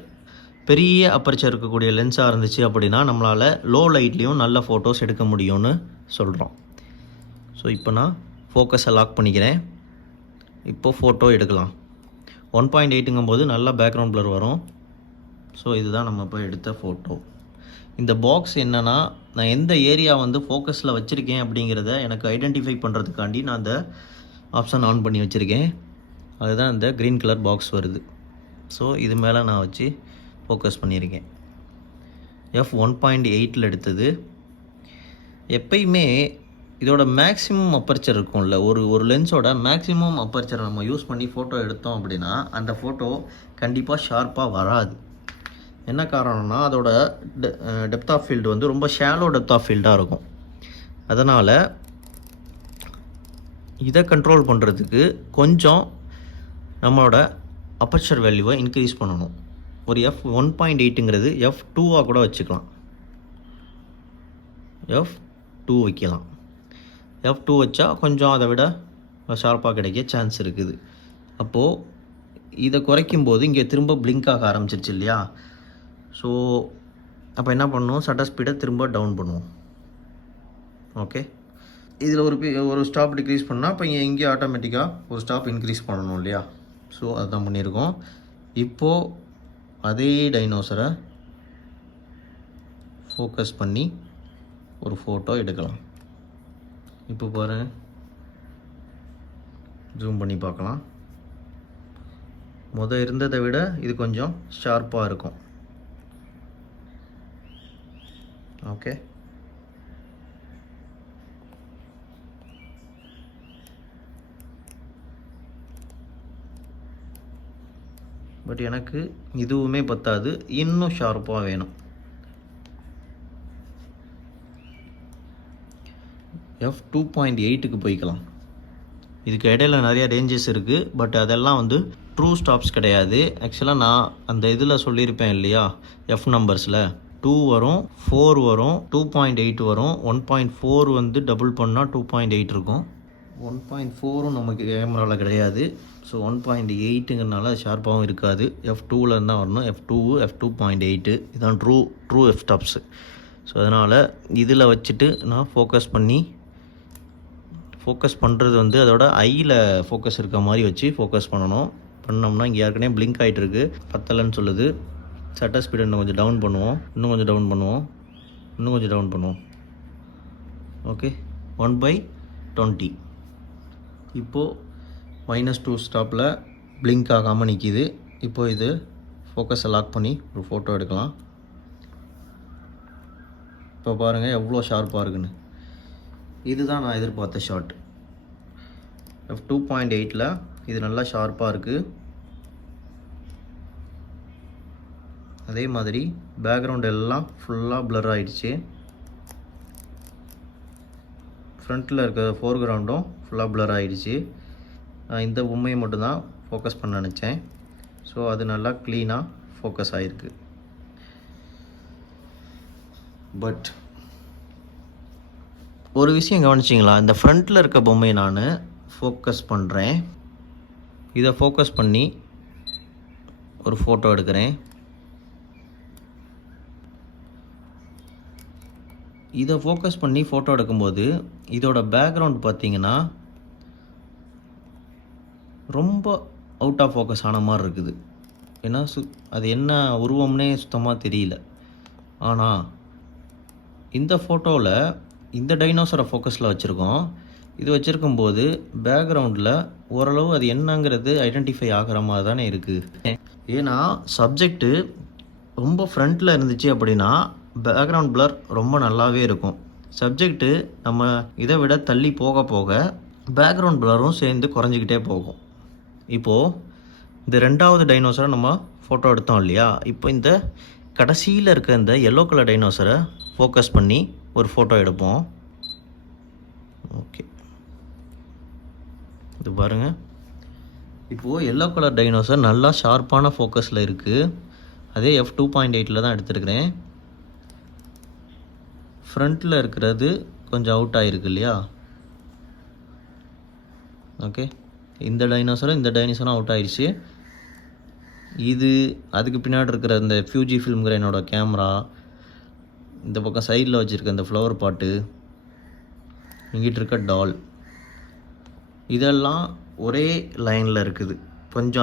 பெரிய அப்பர்ச்சர் இருக்கக்கூடிய லென்ஸாக இருந்துச்சு அப்படின்னா நம்மளால் லோ லைட்லேயும் நல்ல ஃபோட்டோஸ் எடுக்க முடியும்னு சொல்கிறோம். ஸோ இப்போ நான் ஃபோக்கஸை லாக் பண்ணிக்கிறேன். இப்போது ஃபோட்டோ எடுக்கலாம். 1.8ங்கும் போது நல்லா பேக்ரவுண்ட் பிளர் வரும். ஸோ இதுதான் நம்ம இப்போ எடுத்த ஃபோட்டோ. இந்த பாக்ஸ் என்னென்னா, நான் எந்த ஏரியா ஃபோக்கஸில் வச்சுருக்கேன் அப்படிங்கிறத எனக்கு ஐடென்டிஃபை பண்ணுறதுக்காண்டி நான் அந்த ஆப்ஷன் ஆன் பண்ணி வச்சுருக்கேன். அதுதான் இந்த க்ரீன் கலர் பாக்ஸ் வருது. ஸோ இது மேலே நான் வச்சு ஃபோக்கஸ் பண்ணியிருக்கேன். F1.8 எடுத்தது. எப்பயுமே இதோட மேக்ஸிமம் அப்பர்ச்சர் இருக்கும்ல, ஒரு லென்ஸோட மேக்ஸிமம் அப்பர்ச்சரை நம்ம யூஸ் பண்ணி ஃபோட்டோ எடுத்தோம் அப்படின்னா அந்த ஃபோட்டோ கண்டிப்பாக ஷார்ப்பாக வராது. என்ன காரணம்னா அதோட டெப்த் ஆஃப் ஃபீல்டு ரொம்ப ஷாலோ டெப்த் ஆஃப் ஃபீல்டாக இருக்கும். அதனால் இதை கண்ட்ரோல் பண்ணுறதுக்கு கொஞ்சம் நம்மளோட அப்பர்ச்சர் வேல்யூவை இன்க்ரீஸ் பண்ணணும். ஒரு F1.8ங்கிறது F2 கூட வச்சுக்கலாம். F2 வைக்கலாம். F2 வச்சா கொஞ்சம் அதை விட ஷார்ப்பாக கிடைக்க சான்ஸ் இருக்குது. அப்போது இதை குறைக்கும்போது இங்கே திரும்ப பிளிங்க் ஆக ஆரம்பிச்சிருச்சு இல்லையா. ஸோ அப்போ என்ன பண்ணணும், சட்டர் ஸ்பீடை திரும்ப டவுன் பண்ணுவோம். ஓகே, இதில் ஒரு ஸ்டாப் டிக்ரீஸ் பண்ணால் இப்போ இங்கே ஆட்டோமேட்டிக்காக ஒரு ஸ்டாப் இன்க்ரீஸ் பண்ணணும் இல்லையா. ஸோ அதுதான் பண்ணியிருக்கோம். இப்போது அதே டைனோசரை ஃபோக்கஸ் பண்ணி ஒரு ஃபோட்டோ எடுக்கலாம். இப்போ பாருங்கள், ஜூம் பண்ணி பார்க்கலாம். இருந்ததை விட இது கொஞ்சம் ஷார்ப்பாக இருக்கும். ஓகே, பட் எனக்கு இதுவுமே பத்தாது, இன்னும் ஷார்ப்பாக வேணும். F2.8க்கு போய்க்கலாம். இதுக்கு இடையில் நிறைய ரேஞ்சஸ் இருக்குது. பட் அதெல்லாம் ட்ரூ ஸ்டாப்ஸ் கிடையாது. ஆக்சுவலாக நான் அந்த இதில் சொல்லியிருப்பேன் இல்லையா, F நம்பர்ஸில் 2 வரும், 4 வரும், 2.8 வரும். 1.4 டபுள் பண்ணால் 2.8 இருக்கும். 1.4ம் நமக்கு கேமராவில் கிடையாது. ஸோ 1.8ங்கிறனால ஷார்ப்பாகவும் இருக்காது. F2வில் இருந்தால் வரணும். F2.8 இதுதான் ட்ரூ F ஸ்டாப்ஸு. ஸோ அதனால் இதில் வச்சுட்டு நான் ஃபோக்கஸ் பண்ணுறது அதோட ஐயில் ஃபோக்கஸ் இருக்க மாதிரி வச்சு ஃபோக்கஸ் பண்ணணும். பண்ணோம்னா இங்கே ஏற்கனவே பிளிங்க் ஆகிட்டுருக்கு, பத்தலைன்னு சொல்லுது. ஷட்டர் ஸ்பீடு இன்னும் கொஞ்சம் டவுன் பண்ணுவோம், இன்னும் கொஞ்சம் டவுன் பண்ணுவோம், இன்னும் கொஞ்சம் டவுன் பண்ணுவோம். ஓகே, 1/20. இப்போது -2 ஸ்டாப்பில் பிளிங்க் ஆகாமல் நிற்கிது. இப்போது இது ஃபோக்கஸை லாக் பண்ணி ஒரு ஃபோட்டோ எடுக்கலாம். இப்போ பாருங்கள் எவ்வளோ ஷார்ப்பாக இருக்குன்னு. இதுதான் நான் எதிர்பார்த்த ஷாட். f2.8ல் இது நல்லா ஷார்ப்பாக இருக்குது. அதே மாதிரி பேக்ரவுண்ட் எல்லாம் ஃபுல்லாக பிளர் ஆகிடுச்சு. ஃப்ரண்ட்டில் இருக்க ஃபோர்க்ரவுண்டும் ஃபுல்லாக பிளர் ஆகிடுச்சு. இந்த பொம்மையை மட்டும்தான் ஃபோக்கஸ் பண்ண நினச்சேன். ஸோ அது நல்லா க்ளீனாக ஃபோக்கஸ் ஆகிருக்கு. பட் ஒரு விஷயம் கவனிச்சிங்களா, இந்த ஃப்ரண்ட்டில் இருக்க பொம்மையை நான் ஃபோக்கஸ் பண்ணுறேன். இதை ஃபோக்கஸ் பண்ணி ஒரு ஃபோட்டோ எடுக்கிறேன். இதை ஃபோக்கஸ் பண்ணி ஃபோட்டோ எடுக்கும்போது இதோட பேக்ரவுண்ட் பார்த்திங்கன்னா ரொம்ப அவுட் ஆஃப் ஃபோக்கஸ் ஆன மாதிரி இருக்குது. ஏன்னா அது என்ன உருவம்னே சுத்தமாக தெரியல. ஆனால் இந்த ஃபோட்டோவில் இந்த டைனோசரை ஃபோக்கஸில் வச்சுருக்கோம். இது வச்சுருக்கும்போது பேக்ரவுண்டில் ஓரளவு அது என்னங்கிறது ஐடென்டிஃபை ஆகிற மாதிரி தானே இருக்குது. ஏன்னா சப்ஜெக்ட்டு ரொம்ப ஃப்ரண்ட்டில் இருந்துச்சு அப்படின்னா பேக்ரவுண்ட் பிளர் ரொம்ப நல்லாவே இருக்கும். சப்ஜெக்ட்டு நம்ம இதை விட தள்ளி போக போக பேக்ரவுண்ட் பிளரும் சேர்ந்து குறைஞ்சிக்கிட்டே போகும். இப்போது இந்த 2வது டைனோசரை நம்ம ஃபோட்டோ எடுத்தோம் இல்லையா, இப்போ இந்த கடைசியில் இருக்க இந்த எல்லோ கலர் டைனோசரை ஃபோக்கஸ் பண்ணி ஒரு ஃபோட்டோ எடுப்போம். ஓகே, இது பாருங்கள். இப்போது எல்லோ கலர் டைனோசர் நல்லா ஷார்ப்பான ஃபோக்கஸில் இருக்குது. அதே f2.8ல் தான் எடுத்துருக்கிறேன். ஃப்ரண்ட்டில் இருக்கிறது கொஞ்சம் அவுட் ஆகிருக்கு இல்லையா. ஓகே, இந்த டைனோசரும் அவுட் ஆயிடுச்சு. இது அதுக்கு பின்னாடி இருக்கிற இந்த ஃபியூஜி ஃபிலிம்ங்கிற என்னோடய கேமரா, இந்த பக்கம் சைடில் வச்சுருக்க இந்த ஃப்ளவர் பாட்டு, இங்கிட்ட இருக்க டால், இதெல்லாம் ஒரே லைனில் இருக்குது.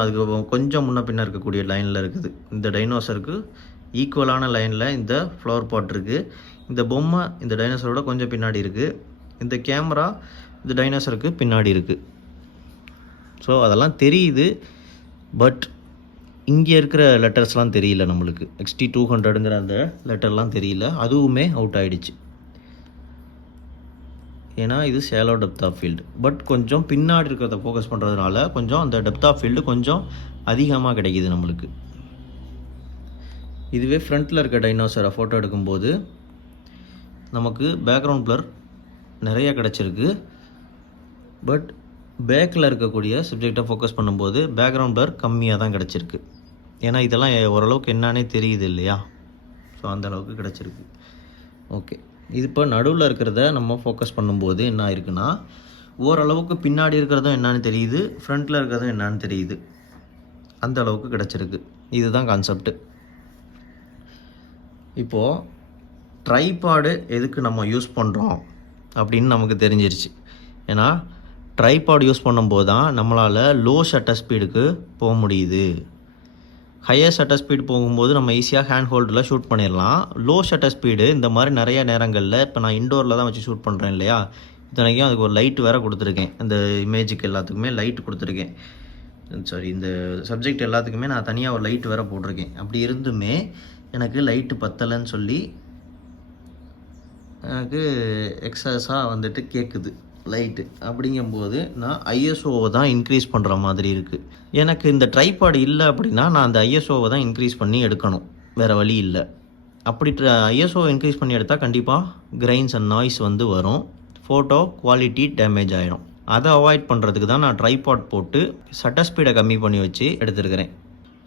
அதுக்கு கொஞ்சம் முன்ன பின்ன இருக்கக்கூடிய லைனில் இருக்குது. இந்த டைனோசருக்கு ஈக்குவலான லைனில் இந்த ஃப்ளவர் பாட் இருக்குது. இந்த பொம்மை இந்த டைனோசரோட கொஞ்சம் பின்னாடி இருக்குது. இந்த கேமரா இந்த டைனோசருக்கு பின்னாடி இருக்குது. ஸோ அதெல்லாம் தெரியுது. பட் இங்கே இருக்கிற லெட்டர்ஸ்லாம் தெரியல நம்மளுக்கு. XT200ங்கிற அந்த லெட்டர்லாம் தெரியல. அதுவுமே அவுட் ஆகிடுச்சு. ஏன்னா இது shallow depth of field. But கொஞ்சம் பின்னாடி இருக்கிறத ஃபோக்கஸ் பண்ணுறதுனால கொஞ்சம் அந்த டெப்த் ஆஃப் ஃபீல்டு கொஞ்சம் அதிகமாக கிடைக்கிது நம்மளுக்கு. இதுவே ஃப்ரண்ட்டில் இருக்க டைனோசரை ஃபோட்டோ எடுக்கும்போது நமக்கு பேக்ரவுண்ட் பிளர் நிறைய கிடச்சிருக்கு. பட் பேக்கில் இருக்கக்கூடிய சப்ஜெக்டை ஃபோக்கஸ் பண்ணும்போது பேக்ரவுண்ட் பிளர் கம்மியாக தான் கிடச்சிருக்கு. ஏன்னா இதெல்லாம் ஓரளவுக்கு என்னானே தெரியுது இல்லையா. ஸோ அந்தளவுக்கு கிடச்சிருக்கு. ஓகே, இது இப்போ நடுவில் இருக்கிறத நம்ம ஃபோக்கஸ் பண்ணும்போது என்ன ஆயிருக்குன்னா ஓரளவுக்கு பின்னாடி இருக்கிறதும் என்னான்னு தெரியுது, ஃப்ரண்ட்டில் இருக்கிறதும் என்னான்னு தெரியுது. அந்த அளவுக்கு கிடச்சிருக்கு. இதுதான் கான்செப்ட்டு. இப்போது ட்ரைபாடு எதுக்கு நம்ம யூஸ் பண்ணுறோம் அப்படின்னு நமக்கு தெரிஞ்சிருச்சு. ஏன்னா ட்ரைபாடு யூஸ் பண்ணும்போது தான் நம்மளால் லோ ஷட்டர் ஸ்பீடுக்கு போக முடியுது. ஹையர் ஷட்டர் ஸ்பீடு போகும்போது நம்ம ஈஸியாக ஹேண்ட் ஹோல்டில் ஷூட் பண்ணிடலாம். லோ ஷட்டர் ஸ்பீடு இந்த மாதிரி நிறைய நேரங்களில் இப்போ நான் இண்டோரில் தான் வச்சு ஷூட் பண்ணுறேன் இல்லையா. இத்தனைக்கும் அதுக்கு ஒரு லைட் வேறு கொடுத்துருக்கேன். அந்த இமேஜுக்கு எல்லாத்துக்குமே லைட் கொடுத்துருக்கேன். சாரி, இந்த சப்ஜெக்ட் எல்லாத்துக்குமே நான் தனியாக ஒரு லைட் வேறு போட்டிருக்கேன். அப்படி இருந்துமே எனக்கு லைட்டு பத்தலைன்னு சொல்லி எனக்கு எக்ஸஸாக வந்துட்டு கேட்குது லைட்டு. அப்படிங்கும்போது நான் ஐஎஸ்ஓவை தான் இன்க்ரீஸ் பண்ணுற மாதிரி இருக்குது. எனக்கு இந்த ட்ரைபாடு இல்லை அப்படின்னா நான் அந்த ஐஎஸ்ஓவை தான் இன்க்ரீஸ் பண்ணி எடுக்கணும், வேறு வழி இல்லை. அப்படி ஐஎஸ்ஓவை இன்க்ரீஸ் பண்ணி எடுத்தால் கண்டிப்பாக கிரைன்ஸ் அண்ட் நாய்ஸ் வந்து வரும், ஃபோட்டோ குவாலிட்டி டேமேஜ் ஆகிடும். அதை அவாய்ட் பண்ணுறதுக்கு தான் நான் ட்ரைபாட் போட்டு ஷட்டர் ஸ்பீடை கம்மி பண்ணி வச்சு எடுத்துருக்கிறேன்.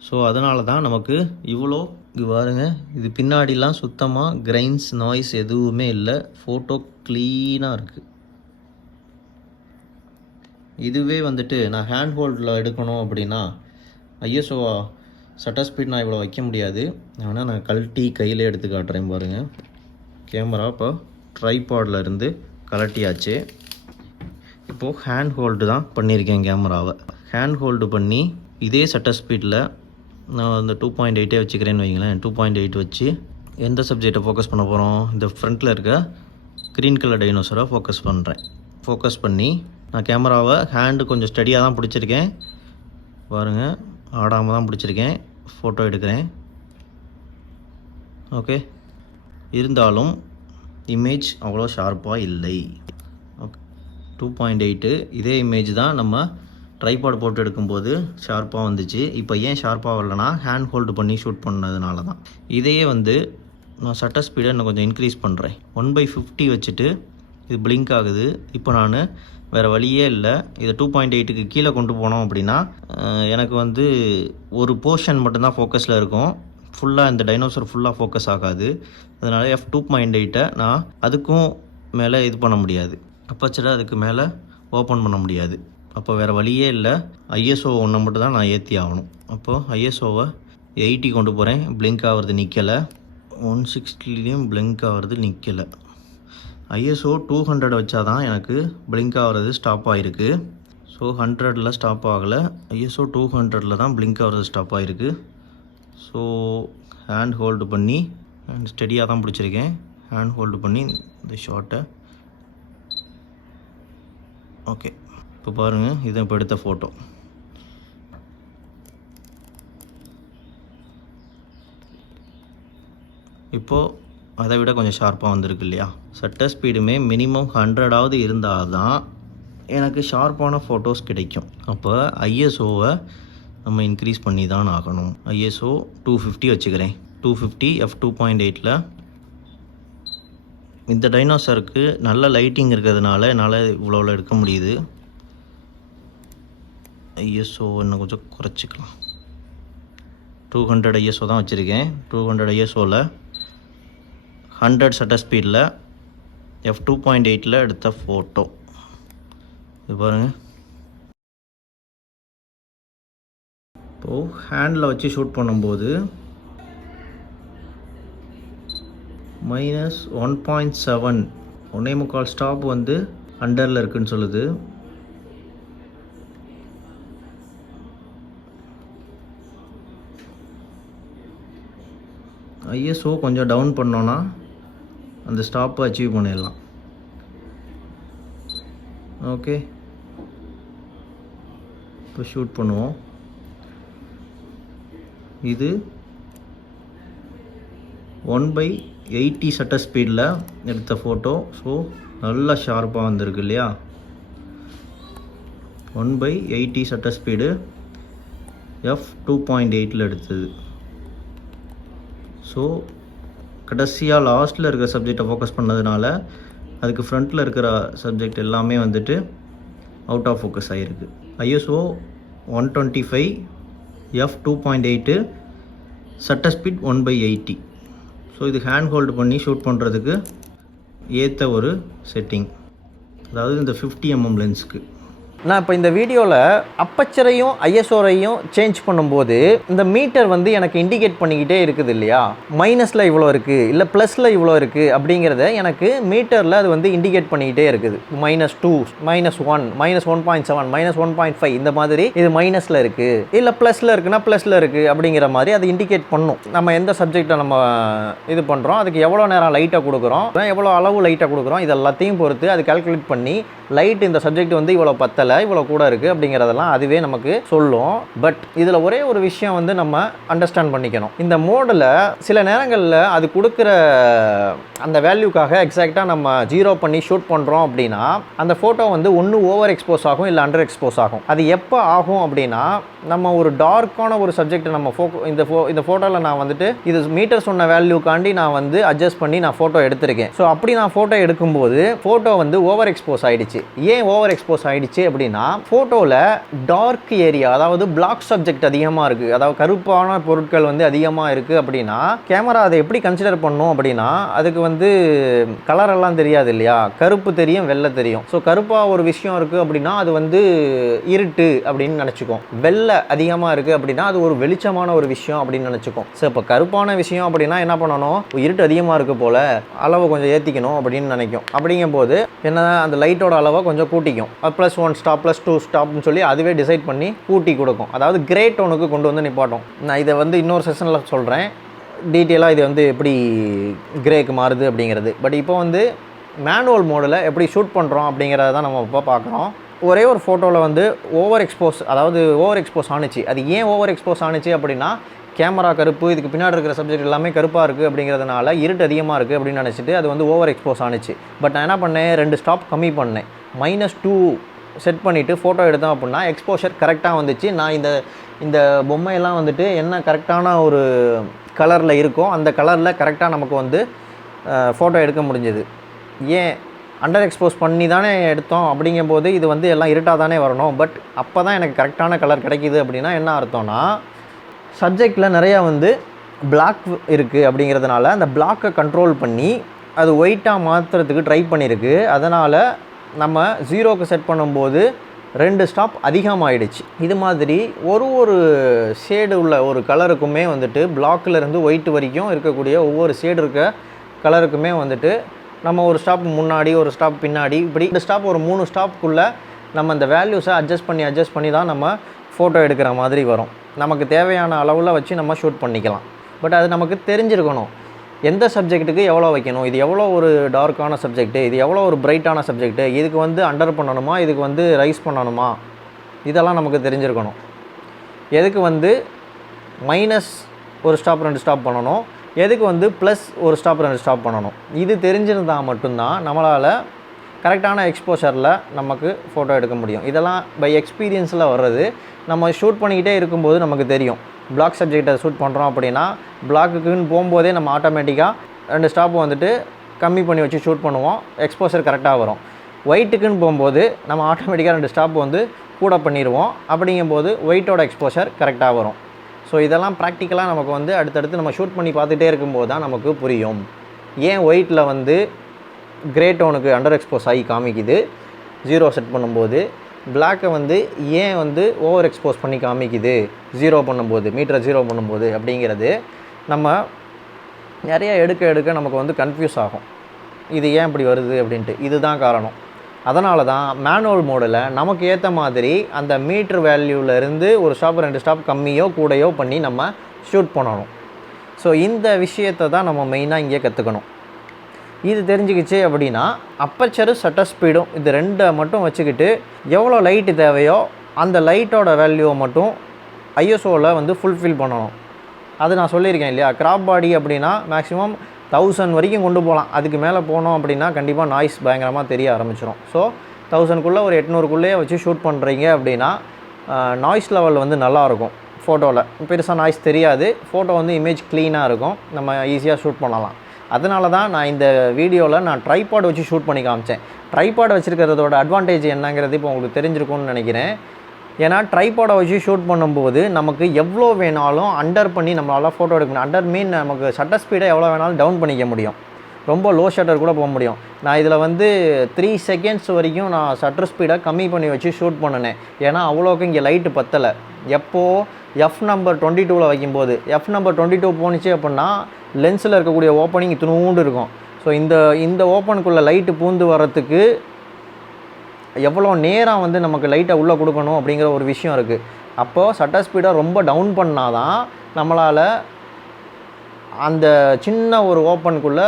ஸோ அதனால தான் நமக்கு இவ்வளோ பாருங்க, இது பின்னாடிலாம் சுத்தமாக கிரைன்ஸ் நாய்ஸ் எதுவுமே இல்லை, ஃபோட்டோ க்ளீனாக இருக்குது. இதுவே வந்துட்டு நான் ஹேண்ட் ஹோல்டில் எடுக்கணும் அப்படின்னா ஐஎஸ்ஓ ஷட்டர் ஸ்பீட் நான் இவ்வளோ வைக்க முடியாது. ஆனால் நான் கழட்டி கையில் எடுத்து காட்டுறேன் பாருங்கள். கேமரா இப்போ ட்ரைபாடில் இருந்து கழட்டியாச்சு. இப்போது ஹேண்ட் ஹோல்டு தான் பண்ணியிருக்கேன் கேமராவை. ஹேண்ட் ஹோல்டு பண்ணி இதே ஷட்டர் ஸ்பீடில் நான் அந்த 2.8 வச்சுக்கிறேன்னு வைங்களேன். 2.8 வச்சு எந்த சப்ஜெக்டை ஃபோக்கஸ் பண்ண போகிறோம்? இந்த ஃப்ரண்ட்டில் இருக்க க்ரீன் கலர் டைனோசரை ஃபோக்கஸ் பண்ணுறேன். ஃபோக்கஸ் பண்ணி நான் கேமராவை ஹேண்டு கொஞ்சம் ஸ்டடியாக தான் பிடிச்சிருக்கேன். பாருங்கள், ஆடாமல் தான் பிடிச்சிருக்கேன். ஃபோட்டோ எடுக்கிறேன். ஓகே, இருந்தாலும் இமேஜ் அவ்வளோ ஷார்ப்பாக இல்லை. ஓகே, 2.8 இதே இமேஜ் தான் நம்ம ட்ரைபாட் போட்டு எடுக்கும்போது ஷார்ப்பாக வந்துச்சு. இப்போ ஏன் ஷார்ப்பாக வரலனா ஹேண்ட் ஹோல்டு பண்ணி ஷூட் பண்ணதுனால தான். இதையே நான் ஷட்டர் ஸ்பீடை இன்னும் கொஞ்சம் இன்க்ரீஸ் பண்ணுறேன். 1/50 வச்சுட்டு இது பிளிங்க் ஆகுது. இப்போ நான் வேறு வழியே இல்லை. இதை 2.8க்கு கீழே கொண்டு போனோம் அப்படின்னா எனக்கு ஒரு போர்ஷன் மட்டும்தான் ஃபோக்கஸில் இருக்கும். ஃபுல்லாக இந்த டைனோசர் ஃபுல்லாக ஃபோக்கஸ் ஆகாது. அதனால் f2.8 நான் அதுக்கும் மேலே இது பண்ண முடியாது. அப்பச்சரை அதுக்கு மேலே ஓப்பன் பண்ண முடியாது. அப்போ வேறு வழியே இல்லை. ISO ஒன்று மட்டும் தான் நான் ஏற்றி ஆகணும். அப்போது ISOவை 80 கொண்டு போகிறேன். பிளிங்க் ஆகிறது நிற்கலை. 160லேயும் பிளிங்க் ஆகிறது நிற்கலை. ISO 200 வச்சா தான் எனக்கு பிளிங்க் ஆகிறது ஸ்டாப் ஆகிருக்கு. ஸோ 100ல் ஸ்டாப் ஆகலை. ISO 200ல் தான் பிளிங்க் ஆகிறது ஸ்டாப் ஆகிருக்கு. ஸோ ஹேண்ட் ஹோல்டு பண்ணி ஸ்டெடியாக தான் பிடிச்சிருக்கேன். ஹேண்ட் ஹோல்டு பண்ணி இந்த ஷார்ட்டை ஓகே. இப்போ பாருங்கள், இதை இப்போ எடுத்த ஃபோட்டோ. இப்போது அதை விட கொஞ்சம் ஷார்ப்பாக வந்திருக்கு இல்லையா? ஷட்டர் ஸ்பீடுமே மினிமம் 100ஆவது இருந்தால் தான் எனக்கு ஷார்ப்பான ஃபோட்டோஸ் கிடைக்கும். அப்போ ISOவை நம்ம இன்க்ரீஸ் பண்ணி தான் ஆகணும். ISO 250 வச்சுக்கிறேன். 250 f2.8ல் இந்த டைனோசருக்கு நல்ல லைட்டிங் இருக்கிறதுனால என்னால் இவ்வளோவில் எடுக்க முடியுது. ISO இன்னும் கொஞ்சம் குறைச்சிக்கலாம். 200 ISO தான் வச்சுருக்கேன். 200 ISOவில் 100 ஷட்டர் ஸ்பீடில் f2.8ல் எடுத்த ஃபோட்டோ இது பாருங்கள். இப்போது ஹேண்டில் வச்சு ஷூட் பண்ணும்போது -1.7 1.25 ஸ்டாப் அண்டரில் இருக்குதுன்னு சொல்லுது. ISO கொஞ்சம் டவுன் பண்ணோன்னா அந்த ஸ்டாப்பை அச்சீவ் பண்ணிடலாம். ஓகே, இப்போ ஷூட் பண்ணுவோம். இது 1/80 ஷட்டர் ஸ்பீடில் எடுத்த ஃபோட்டோ. ஸோ நல்லா ஷார்ப்பாக வந்திருக்கு இல்லையா? 1/80 ஷட்டர் ஸ்பீடு f2.8ல் எடுத்தது. ஸோ கடைசியாக லாஸ்ட்டில் இருக்கிற சப்ஜெக்டை ஃபோக்கஸ் பண்ணதுனால அதுக்கு ஃப்ரண்ட்டில் இருக்கிற சப்ஜெக்ட் எல்லாமே அவுட் ஆஃப் ஃபோக்கஸ் ஆகிருக்கு. ISO 125 f2.8 shutter speed 1/80. So இது ஹேண்ட் ஹோல்டு பண்ணி ஷூட் பண்ணுறதுக்கு ஏற்ற ஒரு செட்டிங். அதாவது இந்த 50 mm லென்ஸுக்கு. நான் இப்போ இந்த வீடியோவில் அப்பச்சரையும் ISOரையும் சேஞ்ச் பண்ணும்போது இந்த மீட்டர் எனக்கு இண்டிகேட் பண்ணிக்கிட்டே இருக்குது இல்லையா? மைனஸில் இவ்வளோ இருக்குது, இல்லை ப்ளஸில் இவ்வளோ இருக்குது அப்படிங்கிறத எனக்கு மீட்டரில் அது இண்டிகேட் பண்ணிக்கிட்டே இருக்குது. -2, -1, -1.7, -1.5 இந்த மாதிரி இது மைனஸில் இருக்குது, இல்லை ப்ளஸில் இருக்குன்னா ப்ளஸில் இருக்குது அப்படிங்கிற மாதிரி அது இண்டிகேட் பண்ணும். நம்ம எந்த சப்ஜெக்டை நம்ம இது பண்ணுறோம், அதுக்கு எவ்வளோ நேரம் லைட்டை கொடுக்குறோம், எவ்வளோ அளவு லைட்டை கொடுக்குறோம், இது எல்லாத்தையும் பொறுத்து அது கால்குலேட் பண்ணி லைட் இந்த சப்ஜெக்ட் இவ்வளோ பத்தலை, இவ்வளோ கூட இருக்குது அப்படிங்கிறதெல்லாம் அதுவே நமக்கு சொல்லும். பட் இதில் ஒரே ஒரு விஷயம் நம்ம அண்டர்ஸ்டாண்ட் பண்ணிக்கணும். இந்த மோடில் சில நேரங்களில் அது கொடுக்குற அந்த வேல்யூக்காக எக்ஸாக்டாக நம்ம 0 பண்ணி ஷூட் பண்ணுறோம் அப்படின்னா அந்த ஃபோட்டோ ஒன்று ஓவர் எக்ஸ்போஸ் ஆகும், இல்லை அண்டர் எக்ஸ்போஸ் ஆகும். அது எப்போ ஆகும் அப்படின்னா நம்ம ஒரு டார்க்கான ஒரு சப்ஜெக்ட் நம்ம இந்த ஃபோட்டோவில் நான் இது மீட்டர் சொன்ன வேல்யூக்காண்டி நான் அட்ஜஸ்ட் பண்ணி நான் ஃபோட்டோ எடுத்திருக்கேன். ஸோ அப்படி நான் ஃபோட்டோ எடுக்கும்போது ஃபோட்டோ ஓவர் எக்ஸ்போஸ் ஆகிடுச்சு. ஏன் ஓவர் எக்ஸ்போஸ் ஆகிடுச்சு அப்படின்னா ஃபோட்டோவில் டார்க் ஏரியா, அதாவது பிளாக் சப்ஜெக்ட் அதிகமாக இருக்குது, அதாவது கருப்பான பொருட்கள் அதிகமாக இருக்குது அப்படின்னா கேமரா அதை எப்படி கன்சிடர் பண்ணும் அப்படின்னா அதுக்கு கலர் எல்லாம் தெரியாது இல்லையா? கருப்பு தெரியும், வெள்ளை தெரியும். ஸோ கருப்பாக ஒரு விஷயம் இருக்குது அப்படின்னா அது இருட்டு அப்படின்னு நினச்சிக்கும். வெள்ளை அதிகமாக இருக்குது அப்படின்னா அது ஒரு வெளிச்சமான ஒரு விஷயம் அப்படின்னு நினச்சிக்கும். ஸோ இப்போ கருப்பான விஷயம் அப்படின்னா என்ன பண்ணணும்? இருட்டு அதிகமாக இருக்குது போல், அளவை கொஞ்சம் ஏற்றிக்கணும் அப்படின்னு நினைக்கும். அப்படிங்கும்போது என்ன, அந்த லைட்டோட அளவை கொஞ்சம் கூட்டிக்கும். +1 ஸ்டாப் ப்ளஸ் 2 ஸ்டாப்னு சொல்லி அதுவே டிசைட் பண்ணி கூட்டி கொடுக்கும். அதாவது கிரே டோனுக்கு கொண்டு வந்து நிப்பாட்டும். நான் இதை வந்து இன்னொரு செஷனில் சொல்கிறேன் டீட்டெயிலாக இது வந்து எப்படி கிரேக்கு மாறுது அப்படிங்கிறது. பட் இப்போ வந்து மேனுவல் மோடில் எப்படி ஷூட் பண்ணுறோம் அப்படிங்கிறத தான் நம்ம இப்போ பார்க்குறோம். ஒரே ஒரு ஃபோட்டோவில் வந்து ஓவர் எக்ஸ்போஸ் ஆணுச்சு. அது ஏன் ஓவர் எக்ஸ்போஸ் ஆணுச்சு அப்படின்னா, கேமரா கருப்பு, இதுக்கு பின்னாடி இருக்கிற சப்ஜெக்ட் எல்லாமே கருப்பாக இருக்குது அப்படிங்கிறதுனால இருட்டு அதிகமாக இருக்குது அப்படின்னு நினச்சிட்டு அது வந்து ஓவர் எக்ஸ்போஸ் ஆணுச்சு. பட் நான் என்ன பண்ணேன், 2 ஸ்டாப் கம்மி பண்ணேன். -2 செட் பண்ணிவிட்டு ஃபோட்டோ எடுத்தோம் அப்படின்னா எக்ஸ்போஷர் கரெக்டாக வந்துச்சு. நான் இந்த பொம்மையெல்லாம் வந்துட்டு என்ன கரெக்டான ஒரு கலரில் இருக்கோ அந்த கலரில் கரெக்டாக நமக்கு வந்து ஃபோட்டோ எடுக்க முடிஞ்சது. ஏன் அண்டர் எக்ஸ்போஸ் பண்ணி தானே எடுத்தோம் அப்படிங்கும்போது இது வந்து எல்லாம் இருட்டாக தானே வரணும். பட் அப்போ தான் எனக்கு கரெக்டான கலர் கிடைக்கிது அப்படின்னா என்ன அர்த்தம்னா, சப்ஜெக்டில் நிறையா வந்து பிளாக் இருக்குது அப்படிங்கிறதுனால அந்த பிளாக்கை கண்ட்ரோல் பண்ணி அது ஒயிட்டாக மாற்றுறதுக்கு ட்ரை பண்ணியிருக்கு. அதனால் நம்ம 0க்கு செட் பண்ணும்போது 2 ஸ்டாப் அதிகமாகிடுச்சு. இது மாதிரி ஒரு ஷேடு உள்ள ஒரு கலருக்குமே வந்துட்டு பிளாக்கிலேருந்து ஒயிட் வரைக்கும் இருக்கக்கூடிய ஒவ்வொரு ஷேடு இருக்க கலருக்குமே வந்துட்டு நம்ம ஒரு ஸ்டாப் முன்னாடி ஒரு ஸ்டாப் பின்னாடி இப்படி 2 ஸ்டாப் ஒரு 3 ஸ்டாப்புக்குள்ளே நம்ம அந்த வேல்யூஸை அட்ஜஸ்ட் பண்ணி தான் நம்ம ஃபோட்டோ எடுக்கிற மாதிரி வரும். நமக்கு தேவையான அளவில் வச்சு நம்ம ஷூட் பண்ணிக்கலாம். பட் அது நமக்கு தெரிஞ்சிருக்கணும், எந்த சப்ஜெக்ட்டுக்கு எவ்வளோ வைக்கணும், இது எவ்வளோ ஒரு டார்க்கான சப்ஜெக்ட்டு, இது எவ்வளோ ஒரு பிரைட்டான சப்ஜெக்ட்டு, இதுக்கு வந்து அண்டர் பண்ணணுமா, இதுக்கு வந்து ரைஸ் பண்ணணுமா, இதெல்லாம் நமக்கு தெரிஞ்சிருக்கணும். எதுக்கு வந்து மைனஸ் ஒரு ஸ்டாப் 2 ஸ்டாப் பண்ணணும், எதுக்கு வந்து ப்ளஸ் ஒரு ஸ்டாப் 2 ஸ்டாப் பண்ணணும், இது தெரிஞ்சிருந்தால் மட்டும்தான் நம்மளால் கரெக்டான எக்ஸ்போஷரில் நமக்கு ஃபோட்டோ எடுக்க முடியும். இதெல்லாம் பை எக்ஸ்பீரியன்ஸில் வர்றது. நம்ம ஷூட் பண்ணிக்கிட்டே இருக்கும்போது நமக்கு தெரியும். பிளாக் சப்ஜெக்டை ஷூட் பண்ணுறோம் அப்படின்னா பிளாக்குக்குன்னு போகும்போதே நம்ம ஆட்டோமேட்டிக்காக 2 ஸ்டாப் வந்துட்டு கம்மி பண்ணி வச்சு ஷூட் பண்ணுவோம், எக்ஸ்போஷர் கரெக்டாக வரும். ஒயிட்டுக்குன்னு போகும்போது நம்ம ஆட்டோமேட்டிக்காக 2 ஸ்டாப் வந்து கூட பண்ணிடுவோம். அப்படிங்கும்போது ஒயிட்டோட எக்ஸ்போஷர் கரெக்டாக வரும். ஸோ இதெல்லாம் ப்ராக்டிக்கலாக நமக்கு வந்து அடுத்தடுத்து நம்ம ஷூட் பண்ணி பார்த்துட்டே இருக்கும்போது தான் நமக்கு புரியும். ஏன் ஒயிட்டில் வந்து கிரே டோனுக்கு அண்டர் எக்ஸ்போஸ் ஆகி காமிக்குது 0 செட் பண்ணும்போது, பிளாக்கை வந்து ஏன் வந்து ஓவர் எக்ஸ்போஸ் பண்ணி காமிக்குது 0 பண்ணும்போது, மீட்டரை 0 பண்ணும்போது அப்படிங்கிறது நம்ம நிறைய எடுக்க நமக்கு வந்து கன்ஃபியூஸ் ஆகும். இது ஏன் இப்படி வருது அப்படின்ட்டு. இதுதான் காரணம். அதனால தான் மேனுவல் மோடில் நமக்கு ஏற்ற மாதிரி அந்த மீட்ரு வேல்யூவிலேருந்து ஒரு ஸ்டாப் 2 ஸ்டாப் கம்மியோ கூடையோ பண்ணி நம்ம ஷூட் பண்ணணும். ஸோ இந்த விஷயத்தை தான் நம்ம மெயினாக இங்கே கற்றுக்கணும். இது தெரிஞ்சுக்கிச்சு அப்படின்னா அப்பச்சரு ஷட்டர் ஸ்பீடும் இது 2 மட்டும் வச்சுக்கிட்டு எவ்வளோ லைட்டு தேவையோ அந்த லைட்டோட வேல்யூவை மட்டும் ஐஎஸ்ஓவில் வந்து ஃபுல்ஃபில் பண்ணணும். அது நான் சொல்லியிருக்கேன் இல்லையா, கிராப் பாடி அப்படின்னா மேக்ஸிமம் 1000 வரைக்கும் கொண்டு போகலாம். அதுக்கு மேலே போனோம் அப்படின்னா கண்டிப்பாக நாய்ஸ் பயங்கரமாக தெரிய ஆரம்பிச்சிடும். ஸோ 1000க்குள்ளே ஒரு 800க்குள்ளேயே வச்சு ஷூட் பண்ணுறீங்க அப்படின்னா நாய்ஸ் லெவல் வந்து நல்லாயிருக்கும். ஃபோட்டோவில் பெருசாக நாய்ஸ் தெரியாது, ஃபோட்டோ வந்து இமேஜ் க்ளீனாக இருக்கும், நம்ம ஈஸியாக ஷூட் பண்ணலாம். அதனால தான் நான் இந்த வீடியோவில் நான் ட்ரைபாட் வச்சு ஷூட் பண்ணி காமிச்சேன். ட்ரைபாட் வச்சுருக்கிறதோட அட்வான்டேஜ் என்னங்கிறது இப்போ உங்களுக்கு தெரிஞ்சிருக்கும்னு நினைக்கிறேன். ஏன்னா ட்ரைபாடை வச்சு ஷூட் பண்ணும்போது நமக்கு எவ்வளோ வேணாலும் அண்டர் பண்ணி நம்மளால் ஃபோட்டோ எடுக்க முடியும். அண்டர் மீன் நமக்கு ஷட்டர் ஸ்பீடை எவ்வளோ வேணாலும் டவுன் பண்ணிக்க முடியும், ரொம்ப லோ ஷட்டர் கூட போக முடியும். நான் இதில் வந்து 3 செகண்ட்ஸ் வரைக்கும் நான் ஷட்டர் ஸ்பீடை கம்மி பண்ணி வச்சு ஷூட் பண்ணினேன். ஏன்னா அவ்வளோக்கு இங்கே லைட்டு பத்தலை. எப்போது எஃப் நம்பர் 22ல் வைக்கும்போது எஃப் நம்பர் 22 போணுச்சு அப்படின்னா லென்ஸில் இருக்கக்கூடிய ஓப்பனிங் இத்தினூண்டு இருக்கும். ஸோ இந்த ஓப்பனுக்குள்ளே லைட்டு பூந்து வர்றதுக்கு எவ்வளோ நேரம் வந்து நமக்கு லைட்டை உள்ளே கொடுக்கணும் அப்படிங்கிற ஒரு விஷயம் இருக்குது. அப்போது ஷட்டர் ஸ்பீடை ரொம்ப டவுன் பண்ணால் தான் நம்மளால் அந்த சின்ன ஒரு ஓப்பனுக்குள்ளே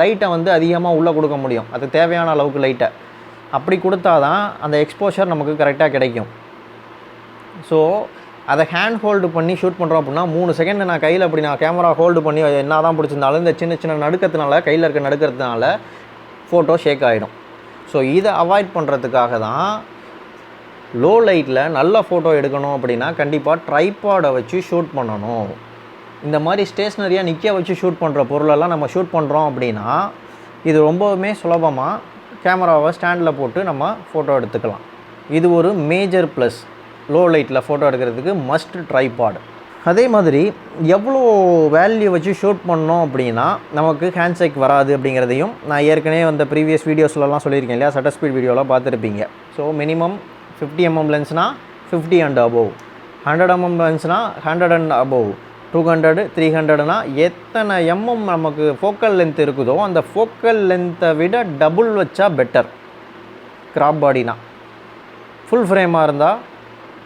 லைட்டை வந்து அதிகமாக உள்ளே கொடுக்க முடியும். அது தேவையான அளவுக்கு லைட்டை அப்படி கொடுத்தா தான் அந்த எக்ஸ்போஷர் நமக்கு கரெக்டாக கிடைக்கும். ஸோ அதை ஹேண்ட் ஹோல்டு பண்ணி ஷூட் பண்ணுறோம் அப்படின்னா 3 செகண்ட் நான் கையில் அப்படி நான் கேமரா ஹோல்டு பண்ணி என்ன தான் பிடிச்சிருந்தாலும் இந்த சின்ன நடுக்கத்தினால கையில் இருக்க நடுக்கிறதுனால ஃபோட்டோ ஷேக் ஆகிடும். ஸோ இதை அவாய்ட் பண்ணுறதுக்காக தான் லோ லைட்டில் நல்ல ஃபோட்டோ எடுக்கணும் அப்படின்னா கண்டிப்பாக ட்ரைபாடை வச்சு ஷூட் பண்ணணும். இந்த மாதிரி ஸ்டேஷ்னரியாக நிற்க வச்சு ஷூட் பண்ணுற பொருளெல்லாம் நம்ம ஷூட் பண்ணுறோம் அப்படின்னா இது ரொம்பவுமே சுலபமாக கேமராவை ஸ்டாண்டில் போட்டு நம்ம ஃபோட்டோ எடுத்துக்கலாம். இது ஒரு மேஜர் ப்ளஸ். லோ லைட்டில் ஃபோட்டோ எடுக்கிறதுக்கு மஸ்ட் ட்ரைபாட். அதே மாதிரி எவ்வளோ வேல்யூ வச்சு ஷூட் பண்ணோம் அப்படின்னா நமக்கு ஹேண்ட்ஷேக் வராது அப்படிங்கிறதையும் நான் ஏற்கனவே அந்த ப்ரீவியஸ் வீடியோஸ்லலாம் சொல்லியிருக்கேன் இல்லையா, ஷட்டர் ஸ்பீட் வீடியோவில் பார்த்துருப்பீங்க. So minimum 50 mm லென்ஸ்னால் 50 and above, 100 mm லென்ஸ்னால் 100 and above, 200 300னா எத்தனை நமக்கு ஃபோக்கல் லென்த் இருக்குதோ அந்த ஃபோக்கல் லென்த்தை விட டபுள் வச்சா பெட்டர் கிராப் பாடினா. ஃபுல் ஃப்ரேமாக இருந்தால்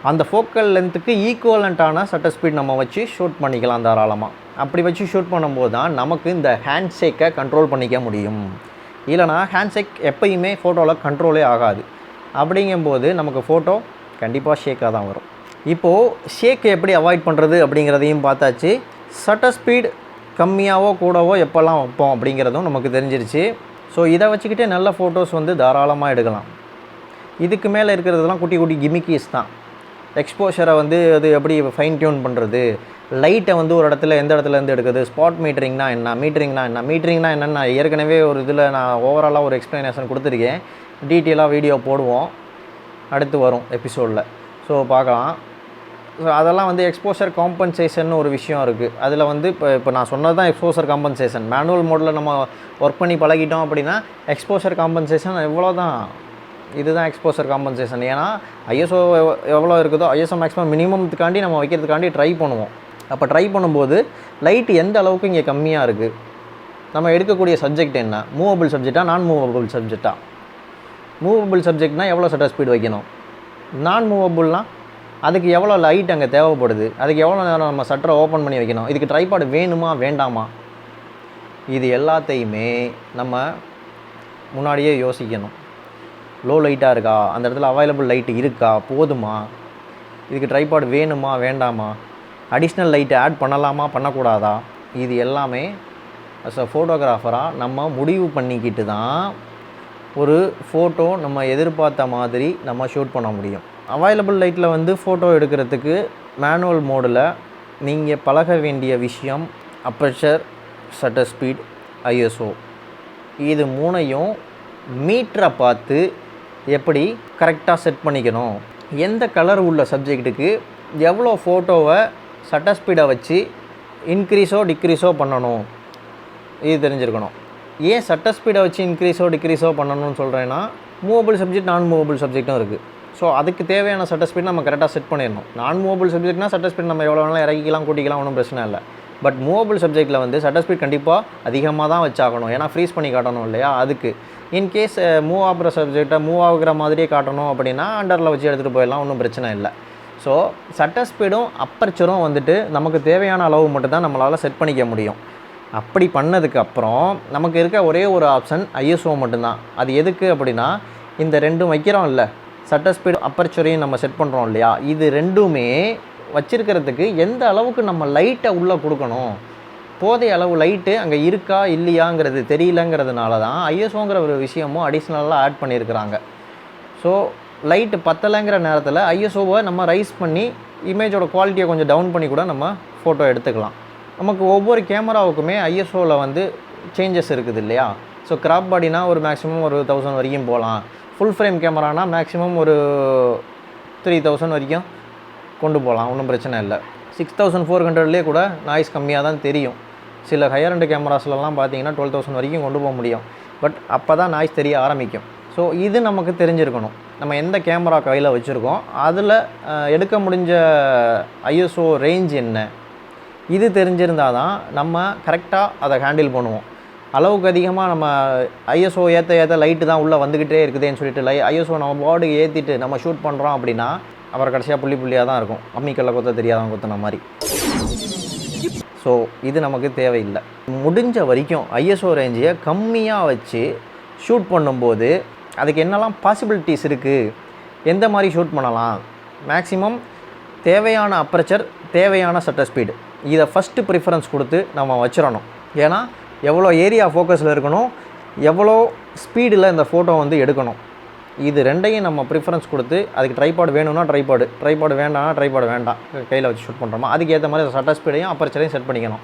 அந்த ஃபோக்கல் லென்த்துக்கு ஈக்குவலண்ட்டான ஷட்டர் ஸ்பீட் நம்ம வச்சு ஷூட் பண்ணிக்கலாம் தாராளமாக. அப்படி வச்சு ஷூட் பண்ணும்போது தான் நமக்கு இந்த ஹேண்ட் ஷேக்கை கண்ட்ரோல் பண்ணிக்க முடியும். இல்லைனா ஹேண்ட் ஷேக் எப்பயுமே ஃபோட்டோவில் கண்ட்ரோலே ஆகாது. அப்படிங்கும்போது நமக்கு ஃபோட்டோ கண்டிப்பாக ஷேக்காக தான் வரும். இப்போது ஷேக் எப்படி அவாய்ட் பண்ணுறது அப்படிங்கிறதையும் பார்த்தாச்சு. ஷட்டர் ஸ்பீட் கம்மியாகவோ கூடவோ எப்போல்லாம் வைப்போம் அப்படிங்கிறதும் நமக்கு தெரிஞ்சிருச்சு. ஸோ இதை வச்சுக்கிட்டே நல்ல ஃபோட்டோஸ் வந்து தாராளமாக எடுக்கலாம். இதுக்கு மேலே இருக்கிறதெல்லாம் குட்டி குட்டி கிமிக்கீஸ் தான். எக்ஸ்போஷரை வந்து அது எப்படி ஃபைன் டியூன் பண்ணுறது, லைட்டை வந்து ஒரு இடத்துல எந்த இடத்துலேருந்து எடுக்குது, ஸ்பாட் மீட்டரிங்னா என்ன, மீட்டரிங்னா என்னென்னு நான் ஏற்கனவே ஒரு இதில் நான் ஓவராலாக ஒரு எக்ஸ்ப்ளனேஷன் கொடுத்துருக்கேன். டீட்டெயிலாக வீடியோ போடுவோம், அடுத்து வரும் எபிசோடில். ஸோ பார்க்கலாம். ஸோ அதெல்லாம் வந்து எக்ஸ்போஷர் காம்பன்சேஷன் ஒரு விஷயம் இருக்குது. அதில் வந்து இப்போ நான் சொன்னது தான் எக்ஸ்போஷர் காம்பன்சேஷன். மேனுவல் மோடில் நம்ம ஒர்க் பண்ணி பழகிட்டோம் அப்படின்னா எக்ஸ்போஷர் காம்பன்சேஷன் எவ்வளோ தான், இதுதான் எக்ஸ்போஷர் காம்பன்சேஷன். ஏன்னா ஐஎஸ்ஓ எவ்வளோ இருக்குதோ ஐஎஸ்ஓ மேக்ஸிமம் மினிமத்துக்காண்டி நம்ம வைக்கிறதுக்காண்டி ட்ரை பண்ணுவோம். அப்போ ட்ரை பண்ணும்போது லைட் எந்த அளவுக்கு இங்கே கம்மியாக இருக்குது, நம்ம எடுக்கக்கூடிய சப்ஜெக்ட் என்ன, மூவபிள் சப்ஜெக்டாக நான் மூவபிள் சப்ஜெக்டாக. மூவபிள் சப்ஜெக்ட்னால் எவ்வளோ ஷட்டர் ஸ்பீட் வைக்கணும், நான் மூவபிள்னால் அதுக்கு எவ்வளோ லைட் அங்கே தேவைப்படுது, அதுக்கு எவ்வளோ நேரம் நம்ம ஷட்டரை ஓப்பன் பண்ணி வைக்கணும், இதுக்கு ட்ரைபாட் வேணுமா வேண்டாமா, இது எல்லாத்தையுமே நம்ம முன்னாடியே யோசிக்கணும். லோ லைட்டாக இருக்கா, அந்த இடத்துல அவைலபிள் லைட்டு இருக்கா, போதுமா, இதுக்கு ட்ரைபாட் வேணுமா வேண்டாமா, அடிஷ்னல் லைட்டு ஆட் பண்ணலாமா பண்ணக்கூடாதா, இது எல்லாமே அஸ் அ ஃபோட்டோகிராஃபராக நம்ம முடிவு பண்ணிக்கிட்டு தான் ஒரு ஃபோட்டோ நம்ம எதிர்பார்த்த மாதிரி நம்ம ஷூட் பண்ண முடியும். அவைலபிள் லைட்டில் வந்து ஃபோட்டோ எடுக்கிறதுக்கு மேனுவல் மோடில் நீங்கள் பழக வேண்டிய விஷயம் அப்பர்ச்சர், ஷட்டர் ஸ்பீட், ஐஎஸ்ஓ. இது மூணையும் மீட்டரை பார்த்து எப்படி கரெக்டாக செட் பண்ணிக்கணும், எந்த கலர் உள்ள சப்ஜெக்ட்டுக்கு எவ்வளோ ஃபோட்டோவை ஷட்டர் ஸ்பீடை வச்சு இன்க்ரீஸோ டிக்ரீஸோ பண்ணணும், இது தெரிஞ்சிருக்கணும். ஏன் ஷட்டர் ஸ்பீடை வச்சு இன்க்ரீஸோ டிக்ரீஸோ பண்ணணும்னு சொல்கிறேன்னா, மூவபிள் சப்ஜெக்ட் நான் மூவபிள் சப்ஜெக்ட்டும் இருக்குது. ஸோ அதுக்கு தேவையான ஷட்டர் ஸ்பீட் நம்ம கரெக்டாக செட் பண்ணிடணும். நான் மூவபிள் சப்ஜெக்ட்னா ஷட்டர் ஸ்பீட் நம்ம எவ்வளோ வேணாலும் இறக்கிக்கலாம் கூட்டிக்கலாம், ஒன்றும் பிரச்சனை இல்லை. பட் மூவபிள் சப்ஜெக்ட்டில் வந்து ஷட்டர் ஸ்பீட் கண்டிப்பாக அதிகமாக தான் வச்சாகணும். ஏன்னா ஃப்ரீஸ் பண்ணி காட்டணும் இல்லையா. அதுக்கு இன்கேஸ் மூவ் ஆகிற சப்ஜெக்டை மூவ் ஆகிற மாதிரியே காட்டணும் அப்படின்னா அண்டரில் வச்சு எடுத்துகிட்டு போயிடலாம், ஒன்றும் பிரச்சனை இல்லை. ஸோ ஷட்டர் ஸ்பீடும் அப்பர்ச்சரும் வந்துட்டு நமக்கு தேவையான அளவு மட்டும்தான் நம்மளால் செட் பண்ணிக்க முடியும். அப்படி பண்ணதுக்கப்புறம் நமக்கு இருக்க ஒரே ஒரு ஆப்ஷன் ஐஎஸ்ஓ மட்டும்தான். அது எதுக்கு அப்படின்னா, இந்த ரெண்டும் வைக்கிறோம் இல்லை, ஷட்டர் ஸ்பீடு அப்பர்ச்சரையும் நம்ம செட் பண்ணுறோம் இல்லையா, இது ரெண்டுமே வச்சிருக்கிறதுக்கு எந்த அளவுக்கு நம்ம லைட்டை உள்ளே கொடுக்கணும், போதைய அளவு லைட்டு அங்கே இருக்கா இல்லையாங்கிறது தெரியலங்கிறதுனால தான் ஐஎஸ்ஓங்கிற ஒரு விஷயமும் அடிஷ்னலாக ஆட் பண்ணியிருக்கிறாங்க. ஸோ லைட்டு பத்தலைங்கிற நேரத்தில் ஐஎஸ்ஓவை நம்ம ரைஸ் பண்ணி இமேஜோட குவாலிட்டியை கொஞ்சம் டவுன் பண்ணி கூட நம்ம ஃபோட்டோ எடுத்துக்கலாம். நமக்கு ஒவ்வொரு கேமராவுக்குமே ஐஎஸ்ஓவில் வந்து சேஞ்சஸ் இருக்குது இல்லையா. ஸோ கிராப் பாடினா ஒரு மேக்ஸிமம் ஒரு 1000 வரைக்கும் போகலாம். ஃபுல் ஃப்ரேம் கேமரானா மேக்ஸிமம் ஒரு 3000 வரைக்கும் கொண்டு போகலாம், ஒன்றும் பிரச்சனை இல்லை. 6400லேயே கூட நாய்ஸ் கம்மியாக தான் தெரியும். சில ஹையர் அண்ட் கேமராஸ்லாம் பார்த்தீங்கன்னா 12000 வரைக்கும் கொண்டு போக முடியும். பட் அப்போ தான் நாய்ஸ் தெரிய ஆரம்பிக்கும். ஸோ இது நமக்கு தெரிஞ்சிருக்கணும். நம்ம எந்த கேமரா கையில் வச்சுருக்கோம், அதில் எடுக்க முடிஞ்ச ஐஎஸ்ஓ ரேஞ்ச் என்ன, இது தெரிஞ்சிருந்தால் தான் நம்ம கரெக்டாக அதை ஹேண்டில் பண்ணுவோம். அளவுக்கு அதிகமாக நம்ம ஐஎஸ்ஓ ஏற்ற லைட்டு தான் உள்ளே வந்துக்கிட்டே இருக்குதுன்னு சொல்லிட்டு ஐஎஸ்ஓ நம்ம பாடிக்கு ஏற்றிட்டு நம்ம ஷூட் பண்ணுறோம் அப்படின்னா அப்புறம் கடைசியாக புள்ளியாக தான் இருக்கும். அம்மிக்கல்ல கொத்த தெரியாதவங்க கொத்தின மாதிரி. ஸோ இது நமக்கு தேவையில்லை. முடிஞ்ச வரைக்கும் ஐஎஸ்ஓ ரேஞ்சையை கம்மியாக வச்சு ஷூட் பண்ணும்போது அதுக்கு என்னெல்லாம் பாசிபிலிட்டிஸ் இருக்குது, எந்த மாதிரி ஷூட் பண்ணலாம், மேக்ஸிமம் தேவையான அப்பர்ச்சர், தேவையான ஷட்டர் ஸ்பீடு, இதை ஃபஸ்ட்டு ப்ரிஃபரன்ஸ் கொடுத்து நம்ம வச்சிடணும். ஏன்னா எவ்வளோ ஏரியா ஃபோக்கஸில் இருக்கணும், எவ்வளோ ஸ்பீடில் இந்த ஃபோட்டோ வந்து எடுக்கணும், இது ரெண்டையும் நம்ம ப்ரிஃபரன்ஸ் கொடுத்து அதுக்கு ட்ரைபாட் வேணும்னா ட்ரைபாடு வேண்டாம்னா ட்ரைபாடு வேண்டாம், கையில் வச்சு ஷூட் பண்ணுறோமா அதுக்கு ஏற்ற மாதிரி ஷட்டர் ஸ்பீடையும் அப்பர்ச்சரையும் செட் பண்ணிக்கணும்.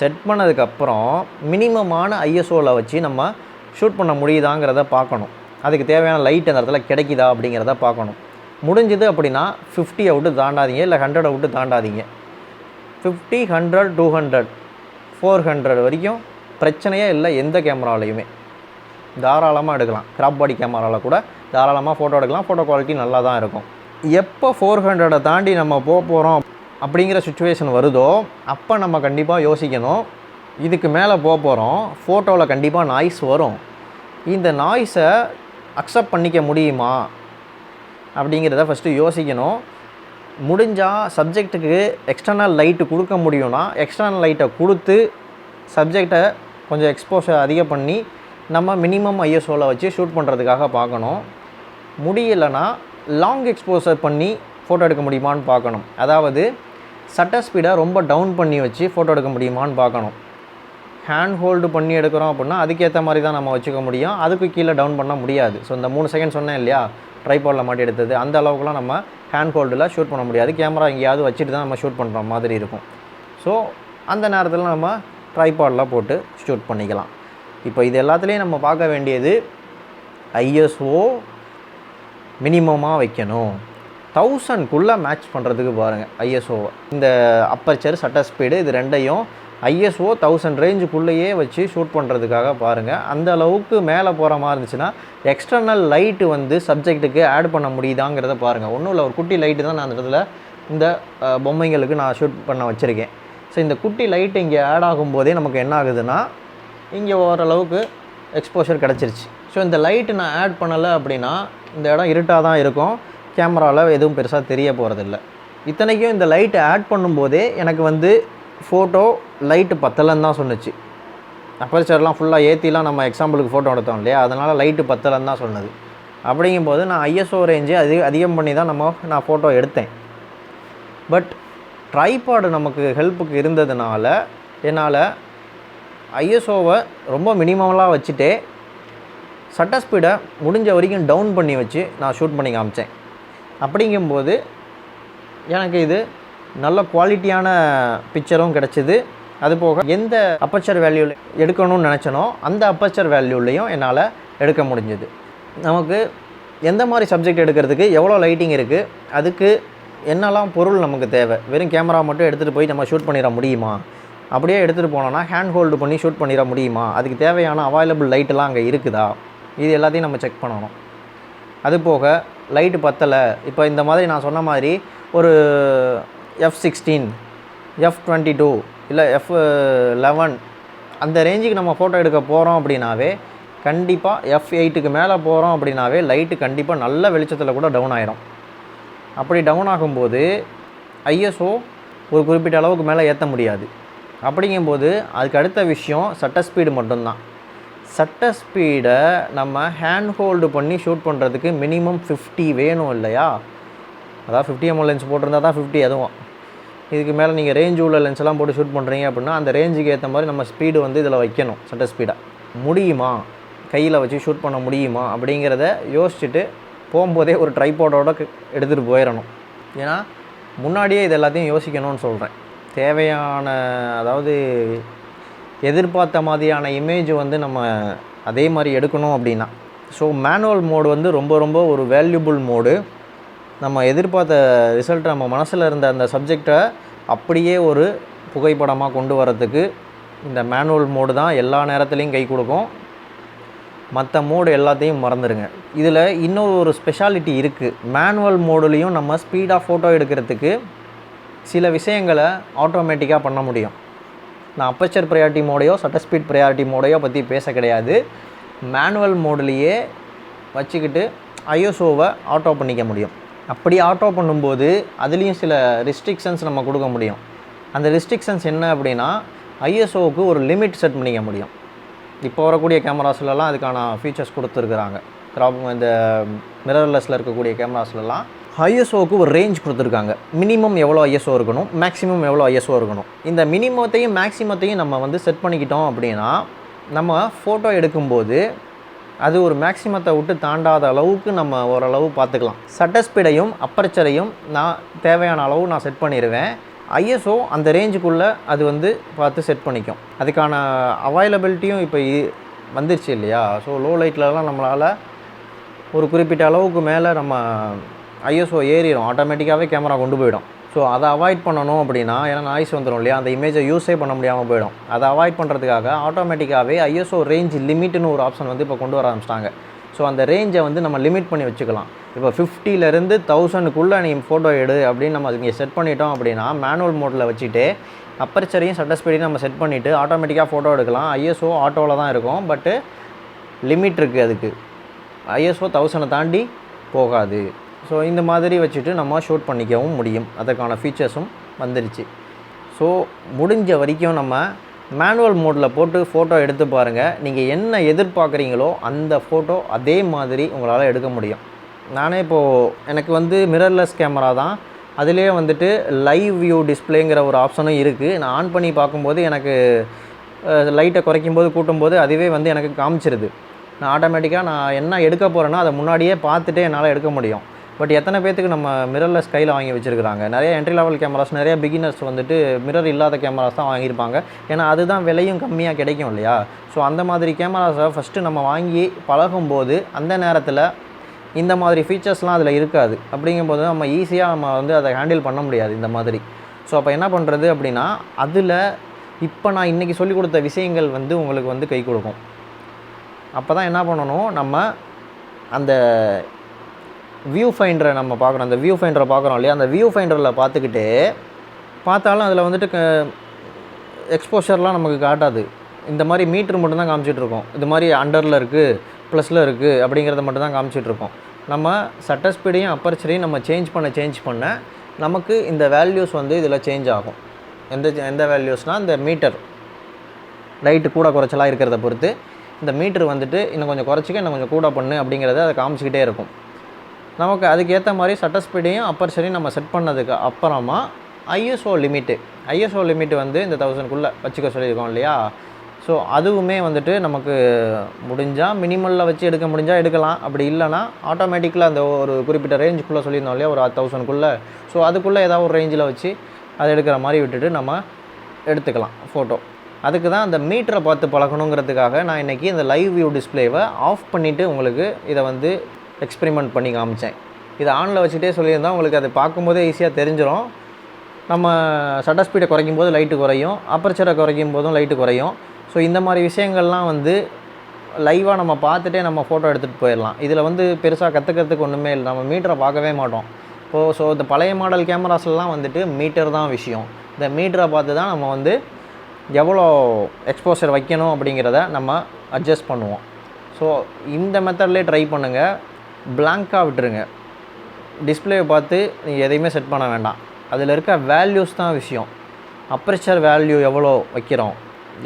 செட் பண்ணதுக்கப்புறம் மினிமமான ஐஎஸ்ஓவில் வச்சு நம்ம ஷூட் பண்ண முடியுதாங்கிறத பார்க்கணும். அதுக்கு தேவையான லைட் அந்த இடத்துல கிடைக்குதா அப்படிங்கிறத பார்க்கணும். முடிஞ்சது அப்படின்னா 50 விட்டு தாண்டாதீங்க, இல்லை 100 விட்டு தாண்டாதீங்க. 50, 100, 200, 400 வரைக்கும் பிரச்சனையே இல்லை. எந்த கேமராலையுமே தாராளமாக எடுக்கலாம். கிராப் பாடி கேமராவில் கூட தாராளமாக ஃபோட்டோ எடுக்கலாம். ஃபோட்டோ குவாலிட்டி நல்லா தான் இருக்கும். எப்போ 400 தாண்டி நம்ம போகிறோம் அப்படிங்கிற சுச்சுவேஷன் வருதோ அப்போ நம்ம கண்டிப்பாக யோசிக்கணும், இதுக்கு மேலே போகிறோம், ஃபோட்டோவில் கண்டிப்பாக நாய்ஸ் வரும், இந்த நாய்ஸை அக்செப்ட் பண்ணிக்க முடியுமா, அப்படிங்கிறத ஃபஸ்ட்டு யோசிக்கணும். முடிஞ்சால் சப்ஜெக்ட்டுக்கு எக்ஸ்டர்னல் லைட்டு கொடுக்க முடியும்னா எக்ஸ்டர்னல் லைட்டை கொடுத்து சப்ஜெக்டை கொஞ்சம் எக்ஸ்போஷர் அதிகம் பண்ணி நம்ம மினிமம் ஐஎஸ்ஓவில் வச்சு ஷூட் பண்ணுறதுக்காக பார்க்கணும். முடியலைன்னா லாங் எக்ஸ்போசர் பண்ணி ஃபோட்டோ எடுக்க முடியுமான்னு பார்க்கணும். அதாவது சட்டர் ஸ்பீடை ரொம்ப டவுன் பண்ணி வச்சு ஃபோட்டோ எடுக்க முடியுமான்னு பார்க்கணும். ஹேண்ட் ஹோல்டு பண்ணி எடுக்கிறோம் அப்படின்னா அதுக்கேற்ற மாதிரி தான் நம்ம வச்சுக்க முடியும். அதுக்கு கீழே டவுன் பண்ண முடியாது. ஸோ இந்த 3 செகண்ட் சொன்னேன் இல்லையா, ட்ரைபாடில் மாட்டி எடுத்தது, அந்த அளவுக்குலாம் நம்ம ஹேண்ட் ஹோல்டில் ஷூட் பண்ண முடியாது. கேமரா எங்கேயாவது வச்சுட்டு தான் நம்ம ஷூட் பண்ணுற மாதிரி இருக்கும். ஸோ அந்த நேரத்தில் நம்ம ட்ரைபாடில் போட்டு ஷூட் பண்ணிக்கலாம். இப்போ இது எல்லாத்துலேயும் நம்ம பார்க்க வேண்டியது ஐஎஸ்ஓ மினிமமாக வைக்கணும். 1000க்குள்ளே மேட்ச் பண்ணுறதுக்கு பாருங்கள் ஐஎஸ்ஓவை. இந்த அப்பர்ச்சர் சட்டர் ஸ்பீடு இது ரெண்டையும் ஐஎஸ்ஓ 1000 ரேஞ்சுக்குள்ளேயே வச்சு ஷூட் பண்ணுறதுக்காக பாருங்கள். அந்த அளவுக்கு மேலே போகிற மாதிரி இருந்துச்சுன்னா எக்ஸ்டர்னல் லைட்டு வந்து சப்ஜெக்ட்டுக்கு ஆட் பண்ண முடியுதாங்கிறத பாருங்கள். ஒன்றும் இல்லை, ஒரு குட்டி லைட்டு தான் நான் அந்த இடத்துல இந்த பொம்மைங்களுக்கு நான் ஷூட் பண்ண வச்சுருக்கேன். ஸோ இந்த குட்டி லைட்டு இங்கே ஆட் ஆகும்போதே நமக்கு என்ன ஆகுதுன்னா இங்கே ஓரளவுக்கு எக்ஸ்போஷர் கிடச்சிருச்சு. ஸோ இந்த லைட்டு நான் ஆட் பண்ணலை அப்படின்னா இந்த இடம் இருட்டாக தான் இருக்கும், கேமராவில் எதுவும் பெருசாக தெரிய போகிறதில்ல. இத்தனைக்கும் இந்த லைட்டு ஆட் பண்ணும்போதே எனக்கு வந்து ஃபோட்டோ லைட்டு பத்தலைன்னு தான் சொன்னிச்சு. அப்பர்ச்சர்லாம் ஃபுல்லாக ஏற்றிலாம் நம்ம எக்ஸாம்பிளுக்கு ஃபோட்டோ எடுத்தோம் இல்லையா, அதனால் லைட்டு பத்தலைன்னு தான் சொன்னது. அப்படிங்கும்போது நான் ஐஎஸ்ஓ ரேஞ்சு அதிகம் பண்ணி தான் நான் ஃபோட்டோ எடுத்தேன். பட் ட்ரைபாடு நமக்கு ஹெல்ப்புக்கு இருந்ததுனால என்னால் ஐஎஸ்ஓவை ரொம்ப மினிமலாக வச்சுட்டே சட்டர் ஸ்பீடை முடிஞ்ச வரைக்கும் டவுன் பண்ணி வச்சு நான் ஷூட் பண்ணி காமிச்சேன். அப்படிங்கும்போது எனக்கு இது நல்ல குவாலிட்டியான பிக்சரும் கிடச்சிது. அதுபோக எந்த அப்பர்ச்சர் வேல்யூவில் எடுக்கணும்னு நினச்சனோ அந்த அப்பர்ச்சர் வேல்யூலையும் என்னால் எடுக்க முடிஞ்சது. நமக்கு எந்த மாதிரி சப்ஜெக்ட் எடுக்கிறதுக்கு எவ்வளோ லைட்டிங் இருக்குது, அதுக்கு என்னெல்லாம் பொருள் நமக்கு தேவை, வெறும் கேமரா மட்டும் எடுத்துகிட்டு போய் நம்ம ஷூட் பண்ணிட முடியுமா, அப்படியே எடுத்துகிட்டு போனோன்னா ஹேண்ட் ஹோல்டு பண்ணி ஷூட் பண்ணிட முடியுமா, அதுக்கு தேவையான அவைலபிள் லைட்டெல்லாம் அங்கே இருக்குதா, இது எல்லாத்தையும் நம்ம செக் பண்ணணும். அது போக லைட்டு பத்தலை, இப்போ இந்த மாதிரி நான் சொன்ன மாதிரி ஒரு F16 F22 இல்லை F11 அந்த ரேஞ்சுக்கு நம்ம ஃபோட்டோ எடுக்க போகிறோம் அப்படின்னாவே கண்டிப்பாக F8க்கு மேலே போகிறோம் அப்படின்னாவே லைட்டு கண்டிப்பாக நல்ல வெளிச்சத்தில் கூட டவுன் ஆகிடும். அப்படி டவுன் ஆகும்போது ஐஎஸ்ஓ ஒரு குறிப்பிட்ட அளவுக்கு மேலே ஏற்ற முடியாது. அப்படிங்கும்போது அதுக்கு அடுத்த விஷயம் சட்டர் ஸ்பீடு மட்டும்தான். சட்டர் ஸ்பீடை நம்ம ஹேண்ட் ஹோல்டு பண்ணி ஷூட் பண்ணுறதுக்கு மினிமம் 50 வேணும் இல்லையா. அதாவது 50 mm லென்ஸ் போட்டிருந்தா தான் 50. அதுவும் இதுக்கு மேலே நீங்கள் ரேஞ்ச் உள்ள லென்ஸ்லாம் போட்டு ஷூட் பண்ணுறீங்க அப்படின்னா அந்த ரேஞ்சுக்கு ஏற்ற மாதிரி நம்ம ஸ்பீடு வந்து இதில் வைக்கணும். சட்டர் ஸ்பீடை முடியுமா, கையில் வச்சு ஷூட் பண்ண முடியுமா அப்படிங்கிறத யோசிச்சுட்டு போகும்போதே ஒரு ட்ரைபாடோட எடுத்துகிட்டு போயிடணும். ஏன்னா முன்னாடியே இது எல்லாத்தையும் யோசிக்கணும்னு சொல்கிறேன். தேவையான அதாவது எதிர்பார்த்த மாதிரியான இமேஜ் வந்து நம்ம அதே மாதிரி எடுக்கணும் அப்படின்னா. ஸோ மேனுவல் மோடு வந்து ரொம்ப ரொம்ப ஒரு வேல்யூபிள் மோடு. நம்ம எதிர்பார்த்த ரிசல்ட் நம்ம மனசில் இருந்த அந்த சப்ஜெக்டை அப்படியே ஒரு புகைப்படமாக கொண்டு வரதுக்கு இந்த மேனுவல் மோடு தான் எல்லா நேரத்துலையும் கை கொடுக்கும். மற்ற மோடு எல்லாத்தையும் மறந்துடுங்க. இதில் இன்னொரு ஒரு ஸ்பெஷாலிட்டி இருக்குது. மேனுவல் மோடுலேயும் நம்ம ஸ்பீடாக ஃபோட்டோ எடுக்கிறதுக்கு சில விஷயங்களை ஆட்டோமேட்டிக்காக பண்ண முடியும். நான் அப்பர்ச்சர் ப்ரையாரிட்டி மோடையோ சட்டர் ஸ்பீட் ப்ரையாரிட்டி மோடையோ பற்றி பேச கிடையாது. மேனுவல் மோட்லேயே வச்சுக்கிட்டு ஐஎஸ்ஓவை ஆட்டோ பண்ணிக்க முடியும். அப்படி ஆட்டோ பண்ணும்போது அதுலேயும் சில ரெஸ்ட்ரிக்ஷன்ஸ் நம்ம கொடுக்க முடியும். அந்த ரெஸ்ட்ரிக்ஷன்ஸ் என்ன அப்படின்னா ஐஎஸ்ஓவுக்கு ஒரு லிமிட் செட் பண்ணிக்க முடியும். இப்போ வரக்கூடிய கேமராஸ்லலாம் அதுக்கான ஃபீச்சர்ஸ் கொடுத்துருக்குறாங்க. இந்த மிரர்லெஸில் இருக்கக்கூடிய கேமராஸ்லலாம் ஐஎஸ்ஓவுக்கு ஒரு ரேஞ்ச் கொடுத்துருக்காங்க. மினிமம் எவ்வளோ ஐஎஸ்ஓ இருக்கணும், மேக்ஸிமம் எவ்வளோ ஐஎஸ்ஓ இருக்கணும். இந்த மினிமத்தையும் மேக்ஸிமத்தையும் நம்ம வந்து செட் பண்ணிக்கிட்டோம் அப்படின்னா நம்ம ஃபோட்டோ எடுக்கும்போது அது ஒரு மேக்ஸிமத்தை விட்டு தாண்டாத அளவுக்கு நம்ம ஓரளவு பார்த்துக்கலாம். சட்டர் ஸ்பீடையும் அப்பர்ச்சரையும் நான் தேவையான அளவு நான் செட் பண்ணிடுவேன். ஐஎஸ்ஓ அந்த ரேஞ்சுக்குள்ளே அது வந்து பார்த்து செட் பண்ணிக்கும். அதுக்கான அவைலபிலிட்டியும் இப்போ வந்துருச்சு இல்லையா. ஸோ லோ லைட்லலாம் நம்மளால் ஒரு குறிப்பிட்ட அளவுக்கு மேலே நம்ம ஐஎஸ்ஓ ஏறிடும், ஆட்டோமேட்டிக்காகவே கேமரா கொண்டு போயிடும். ஸோ அதை அவாய்ட் பண்ணணும் அப்படின்னா, ஏன்னா நாய்ஸ் வந்துடும் இல்லையா, அந்த இமேஜை யூஸே பண்ண முடியாமல் போயிடும். அதை அவாய்ட் பண்ணுறதுக்காக ஆட்டோமேட்டிக்காகவே ஐஎஸ்ஓ ரேஞ்ச் லிமிட்னு ஒரு ஆப்ஷன் வந்து இப்போ கொண்டு வர ஆரம்பிச்சிட்டாங்க. ஸோ அந்த ரேஞ்சை வந்து நம்ம லிமிட் பண்ணி வச்சுக்கலாம். இப்போ 50லேருந்து 1000க்குள்ளே நீ ஃபோட்டோ எடு அப்படின்னு நம்ம இங்கே செட் பண்ணிட்டோம் அப்படின்னா மேனுவல் மோடில் வச்சுட்டு அப்பர்ச்சரையும் சட்டர் ஸ்பீடையும் நம்ம செட் பண்ணிவிட்டு ஆட்டோமேட்டிக்காக ஃபோட்டோ எடுக்கலாம். ஐஎஸ்ஓ ஆட்டோவில் தான் இருக்கும், பட்டு லிமிட் இருக்குது. அதுக்கு ஐஎஸ்ஓ 1000 தாண்டி போகாது. ஸோ இந்த மாதிரி வச்சுட்டு நம்ம ஷூட் பண்ணிக்கவும் முடியும். அதற்கான ஃபீச்சர்ஸும் வந்துருச்சு. ஸோ முடிஞ்ச வரைக்கும் நம்ம மேனுவல் மோடில் போட்டு ஃபோட்டோ எடுத்து பாருங்கள். நீங்கள் என்ன எதிர்பார்க்குறீங்களோ அந்த ஃபோட்டோ அதே மாதிரி உங்களால் எடுக்க முடியும். நானே இப்போது எனக்கு வந்து மிரர்லெஸ் கேமரா தான், அதிலே வந்துட்டு லைவ் வியூ டிஸ்பிளேங்கிற ஒரு ஆப்ஷனும் இருக்குது. நான் ஆன் பண்ணி பார்க்கும்போது எனக்கு லைட்டை குறைக்கும்போது கூட்டும்போது அதுவே வந்து எனக்கு காமிச்சிருது. நான் ஆட்டோமேட்டிக்காக நான் என்ன எடுக்க போகிறேன்னா அதை முன்னாடியே பார்த்துட்டே என்னால் எடுக்க முடியும். பட் எத்தனை பேத்துக்கு நம்ம மிரர்லெஸ் கையில் வாங்கி வச்சுருக்காங்க. நிறைய என்ட்ரி லெவல் கேமராஸ், நிறைய பிகினர்ஸ் வந்துட்டு மிரர் இல்லாத கேமராஸ் தான் வாங்கியிருப்பாங்க. ஏன்னா அதுதான் விலையும் கம்மியாக கிடைக்கும் இல்லையா. ஸோ அந்த மாதிரி கேமராஸை ஃபஸ்ட்டு நம்ம வாங்கி பழகும்போது அந்த நேரத்தில் இந்த மாதிரி ஃபீச்சர்ஸ்லாம் அதில் இருக்காது. அப்படிங்கும்போது நம்ம ஈஸியாக நம்ம வந்து அதை ஹேண்டில் பண்ண முடியாது இந்த மாதிரி. ஸோ அப்போ என்ன பண்ணுறது அப்படின்னா, அதில் இப்போ நான் இன்றைக்கி சொல்லிக் கொடுத்த விஷயங்கள் வந்து உங்களுக்கு வந்து கை கொடுக்கும். அப்போ தான் என்ன பண்ணணும், நம்ம அந்த வியூ ஃபைண்டரை நம்ம பார்க்குறோம். அந்த வியூ ஃபைண்டரை பார்க்குறோம் இல்லையா, அந்த வியூ ஃபைண்டரில் பார்த்துக்கிட்டே பார்த்தாலும் அதில் வந்துட்டு எக்ஸ்போஷர்லாம் நமக்கு காட்டாது. இந்த மாதிரி மீட்ரு மட்டும்தான் காமிச்சிட்ருக்கோம். இது மாதிரி அண்டரில் இருக்குது, ப்ளஸில் இருக்குது அப்படிங்கிறத மட்டும் தான் காமிச்சிட்ருக்கோம். நம்ம சட்டர் ஸ்பீடையும் அப்பர்ச்சரையும் நம்ம சேஞ்ச் பண்ண நமக்கு இந்த வேல்யூஸ் வந்து இதில் சேஞ்ச் ஆகும். எந்த வேல்யூஸ்னால், இந்த மீட்டர் லைட்டு கூட குறைச்சலாக இருக்கிறத பொறுத்து இந்த மீட்ரு வந்துட்டு இன்னும் கொஞ்சம் குறைச்சிக்க, இன்னும் கொஞ்சம் கூட பண்ணு அப்படிங்கிறத அதை காமிச்சிக்கிட்டே இருக்கும். நமக்கு அதுக்கேற்ற மாதிரி சட்டர் ஸ்பீடையும் அப்பர்ச்சரையும் நம்ம செட் பண்ணதுக்கு அப்புறமா ஐஎஸ்ஓ லிமிட்டு வந்து இந்த 1000க்குள்ளே வச்சுக்க சொல்லியிருக்கோம் இல்லையா. ஸோ அதுவுமே வந்துட்டு நமக்கு முடிஞ்சால் மினிமலில் வச்சு எடுக்க முடிஞ்சால் எடுக்கலாம். அப்படி இல்லைனா ஆட்டோமேட்டிக்கில் அந்த ஒரு குறிப்பிட்ட ரேஞ்சுக்குள்ளே சொல்லியிருந்தோம் இல்லையா, ஒரு 1000க்குள்ளே. ஸோ அதுக்குள்ளே ஏதாவது ஒரு ரேஞ்சில் வச்சு அதை எடுக்கிற மாதிரி விட்டுட்டு நம்ம எடுத்துக்கலாம் ஃபோட்டோ. அதுக்கு தான் அந்த மீட்டரை பார்த்து பழகணுங்கிறதுக்காக நான் இன்றைக்கி இந்த லைவ் வியூ டிஸ்பிளேவை ஆஃப் பண்ணிவிட்டு உங்களுக்கு இதை வந்து எக்ஸ்பெரிமெண்ட் பண்ணி காமிச்சேன். இதை ஆனில் வச்சுட்டே சொல்லியிருந்தால் உங்களுக்கு அதை பார்க்கும்போதே ஈஸியாக தெரிஞ்சிடும். நம்ம சட்டர் ஸ்பீடை குறைக்கும் போது லைட்டு குறையும், அப்பர்ச்சரை குறைக்கும் போதும் லைட்டு குறையும். ஸோ இந்த மாதிரி விஷயங்கள்லாம் வந்து லைவாக நம்ம பார்த்துட்டே நம்ம ஃபோட்டோ எடுத்துகிட்டு போயிடலாம். இதில் வந்து பெருசாக கற்றுக்கிறதுக்கு ஒன்றுமே இல்லை. நம்ம மீட்டரை பார்க்கவே மாட்டோம். ஸோ இந்த பழைய மாடல் கேமராஸ்லாம் வந்துட்டு மீட்டர் தான் விஷயம். இந்த மீட்டரை பார்த்து தான் நம்ம வந்து எவ்வளோ எக்ஸ்போஷர் வைக்கணும் அப்படிங்கிறத நம்ம அட்ஜஸ்ட் பண்ணுவோம். ஸோ இந்த மெத்தட்லேயே ட்ரை பண்ணுங்கள். பிளாங்காக விட்டுருங்க. டிஸ்பிளேவை பார்த்து நீங்கள் எதையுமே செட் பண்ண வேண்டாம். அதில் இருக்க வேல்யூஸ் தான் விஷயம். அப்பர்ச்சர் வேல்யூ எவ்வளோ வைக்கிறோம்,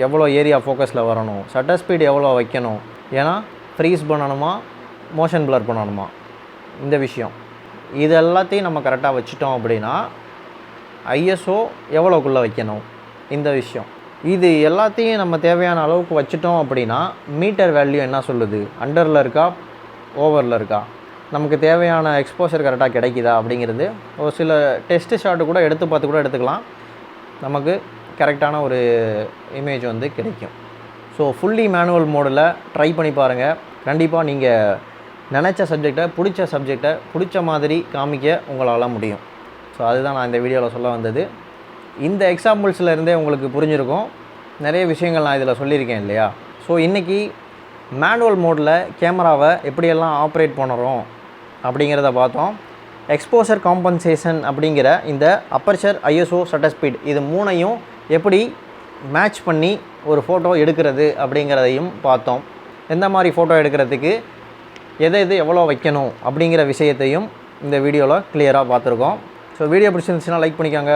எவ்வளோ ஏரியா ஃபோக்கஸில் வரணும், சட்டர் ஸ்பீடு எவ்வளோ வைக்கணும், ஏன்னா ஃப்ரீஸ் பண்ணணுமா மோஷன் பிளர் பண்ணணுமா, இந்த விஷயம் இது எல்லாத்தையும் நம்ம கரெக்டாக வச்சுட்டோம் அப்படின்னா ஐஎஸ்ஓ எவ்வளோக்குள்ளே வைக்கணும், இந்த விஷயம் இது எல்லாத்தையும் நம்ம தேவையான அளவுக்கு வச்சுட்டோம் அப்படின்னா மீட்டர் வேல்யூ என்ன சொல்லுது, அண்டரில் இருக்கா ஓவரில் இருக்கா, நமக்கு தேவையான எக்ஸ்போஷர் கரெக்டாக கிடைக்குதா அப்படிங்கிறது ஒரு சில டெஸ்ட்டு ஷாட்டு கூட எடுத்து பார்த்து கூட எடுத்துக்கலாம். நமக்கு கரெக்டான ஒரு இமேஜ் வந்து கிடைக்கும். ஸோ ஃபுல்லி மேனுவல் மோடில் ட்ரை பண்ணி பாருங்கள். கண்டிப்பாக நீங்கள் நினச்ச சப்ஜெக்டை பிடிச்ச மாதிரி காமிக்க உங்களால் முடியும். ஸோ அதுதான் நான் இந்த வீடியோவில் சொல்ல வந்தது. இந்த எக்ஸாம்பிள்ஸில் இருந்தே உங்களுக்கு புரிஞ்சிருக்கும். நிறைய விஷயங்கள் நான் இதில் சொல்லியிருக்கேன் இல்லையா. ஸோ இன்றைக்கி மேனுவல் மோடில் கேமராவை எப்படியெல்லாம் ஆப்ரேட் பண்ணுறோம் அப்படிங்கிறத பார்த்தோம். எக்ஸ்போஷர் காம்பன்சேஷன் அப்படிங்கிற இந்த அப்பர்ச்சர், ஐஎஸ்ஓ, சட்டர் ஸ்பீட் இது மூணையும் எப்படி மேட்ச் பண்ணி ஒரு ஃபோட்டோ எடுக்கிறது அப்படிங்கிறதையும் பார்த்தோம். எந்த மாதிரி ஃபோட்டோ எடுக்கிறதுக்கு எது எவ்வளோ வைக்கணும் அப்படிங்கிற விஷயத்தையும் இந்த வீடியோவில் கிளியராக பார்த்துருக்கோம். ஸோ வீடியோ பிடிச்சிருந்துச்சுன்னா லைக் பண்ணிக்கோங்க.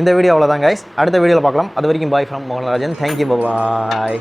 இந்த வீடியோ அவ்வளோதான் கைஸ். அடுத்த வீடியோவில் பார்க்கலாம். அது வரைக்கும் bye from Mohanrajan. Thank you, bye.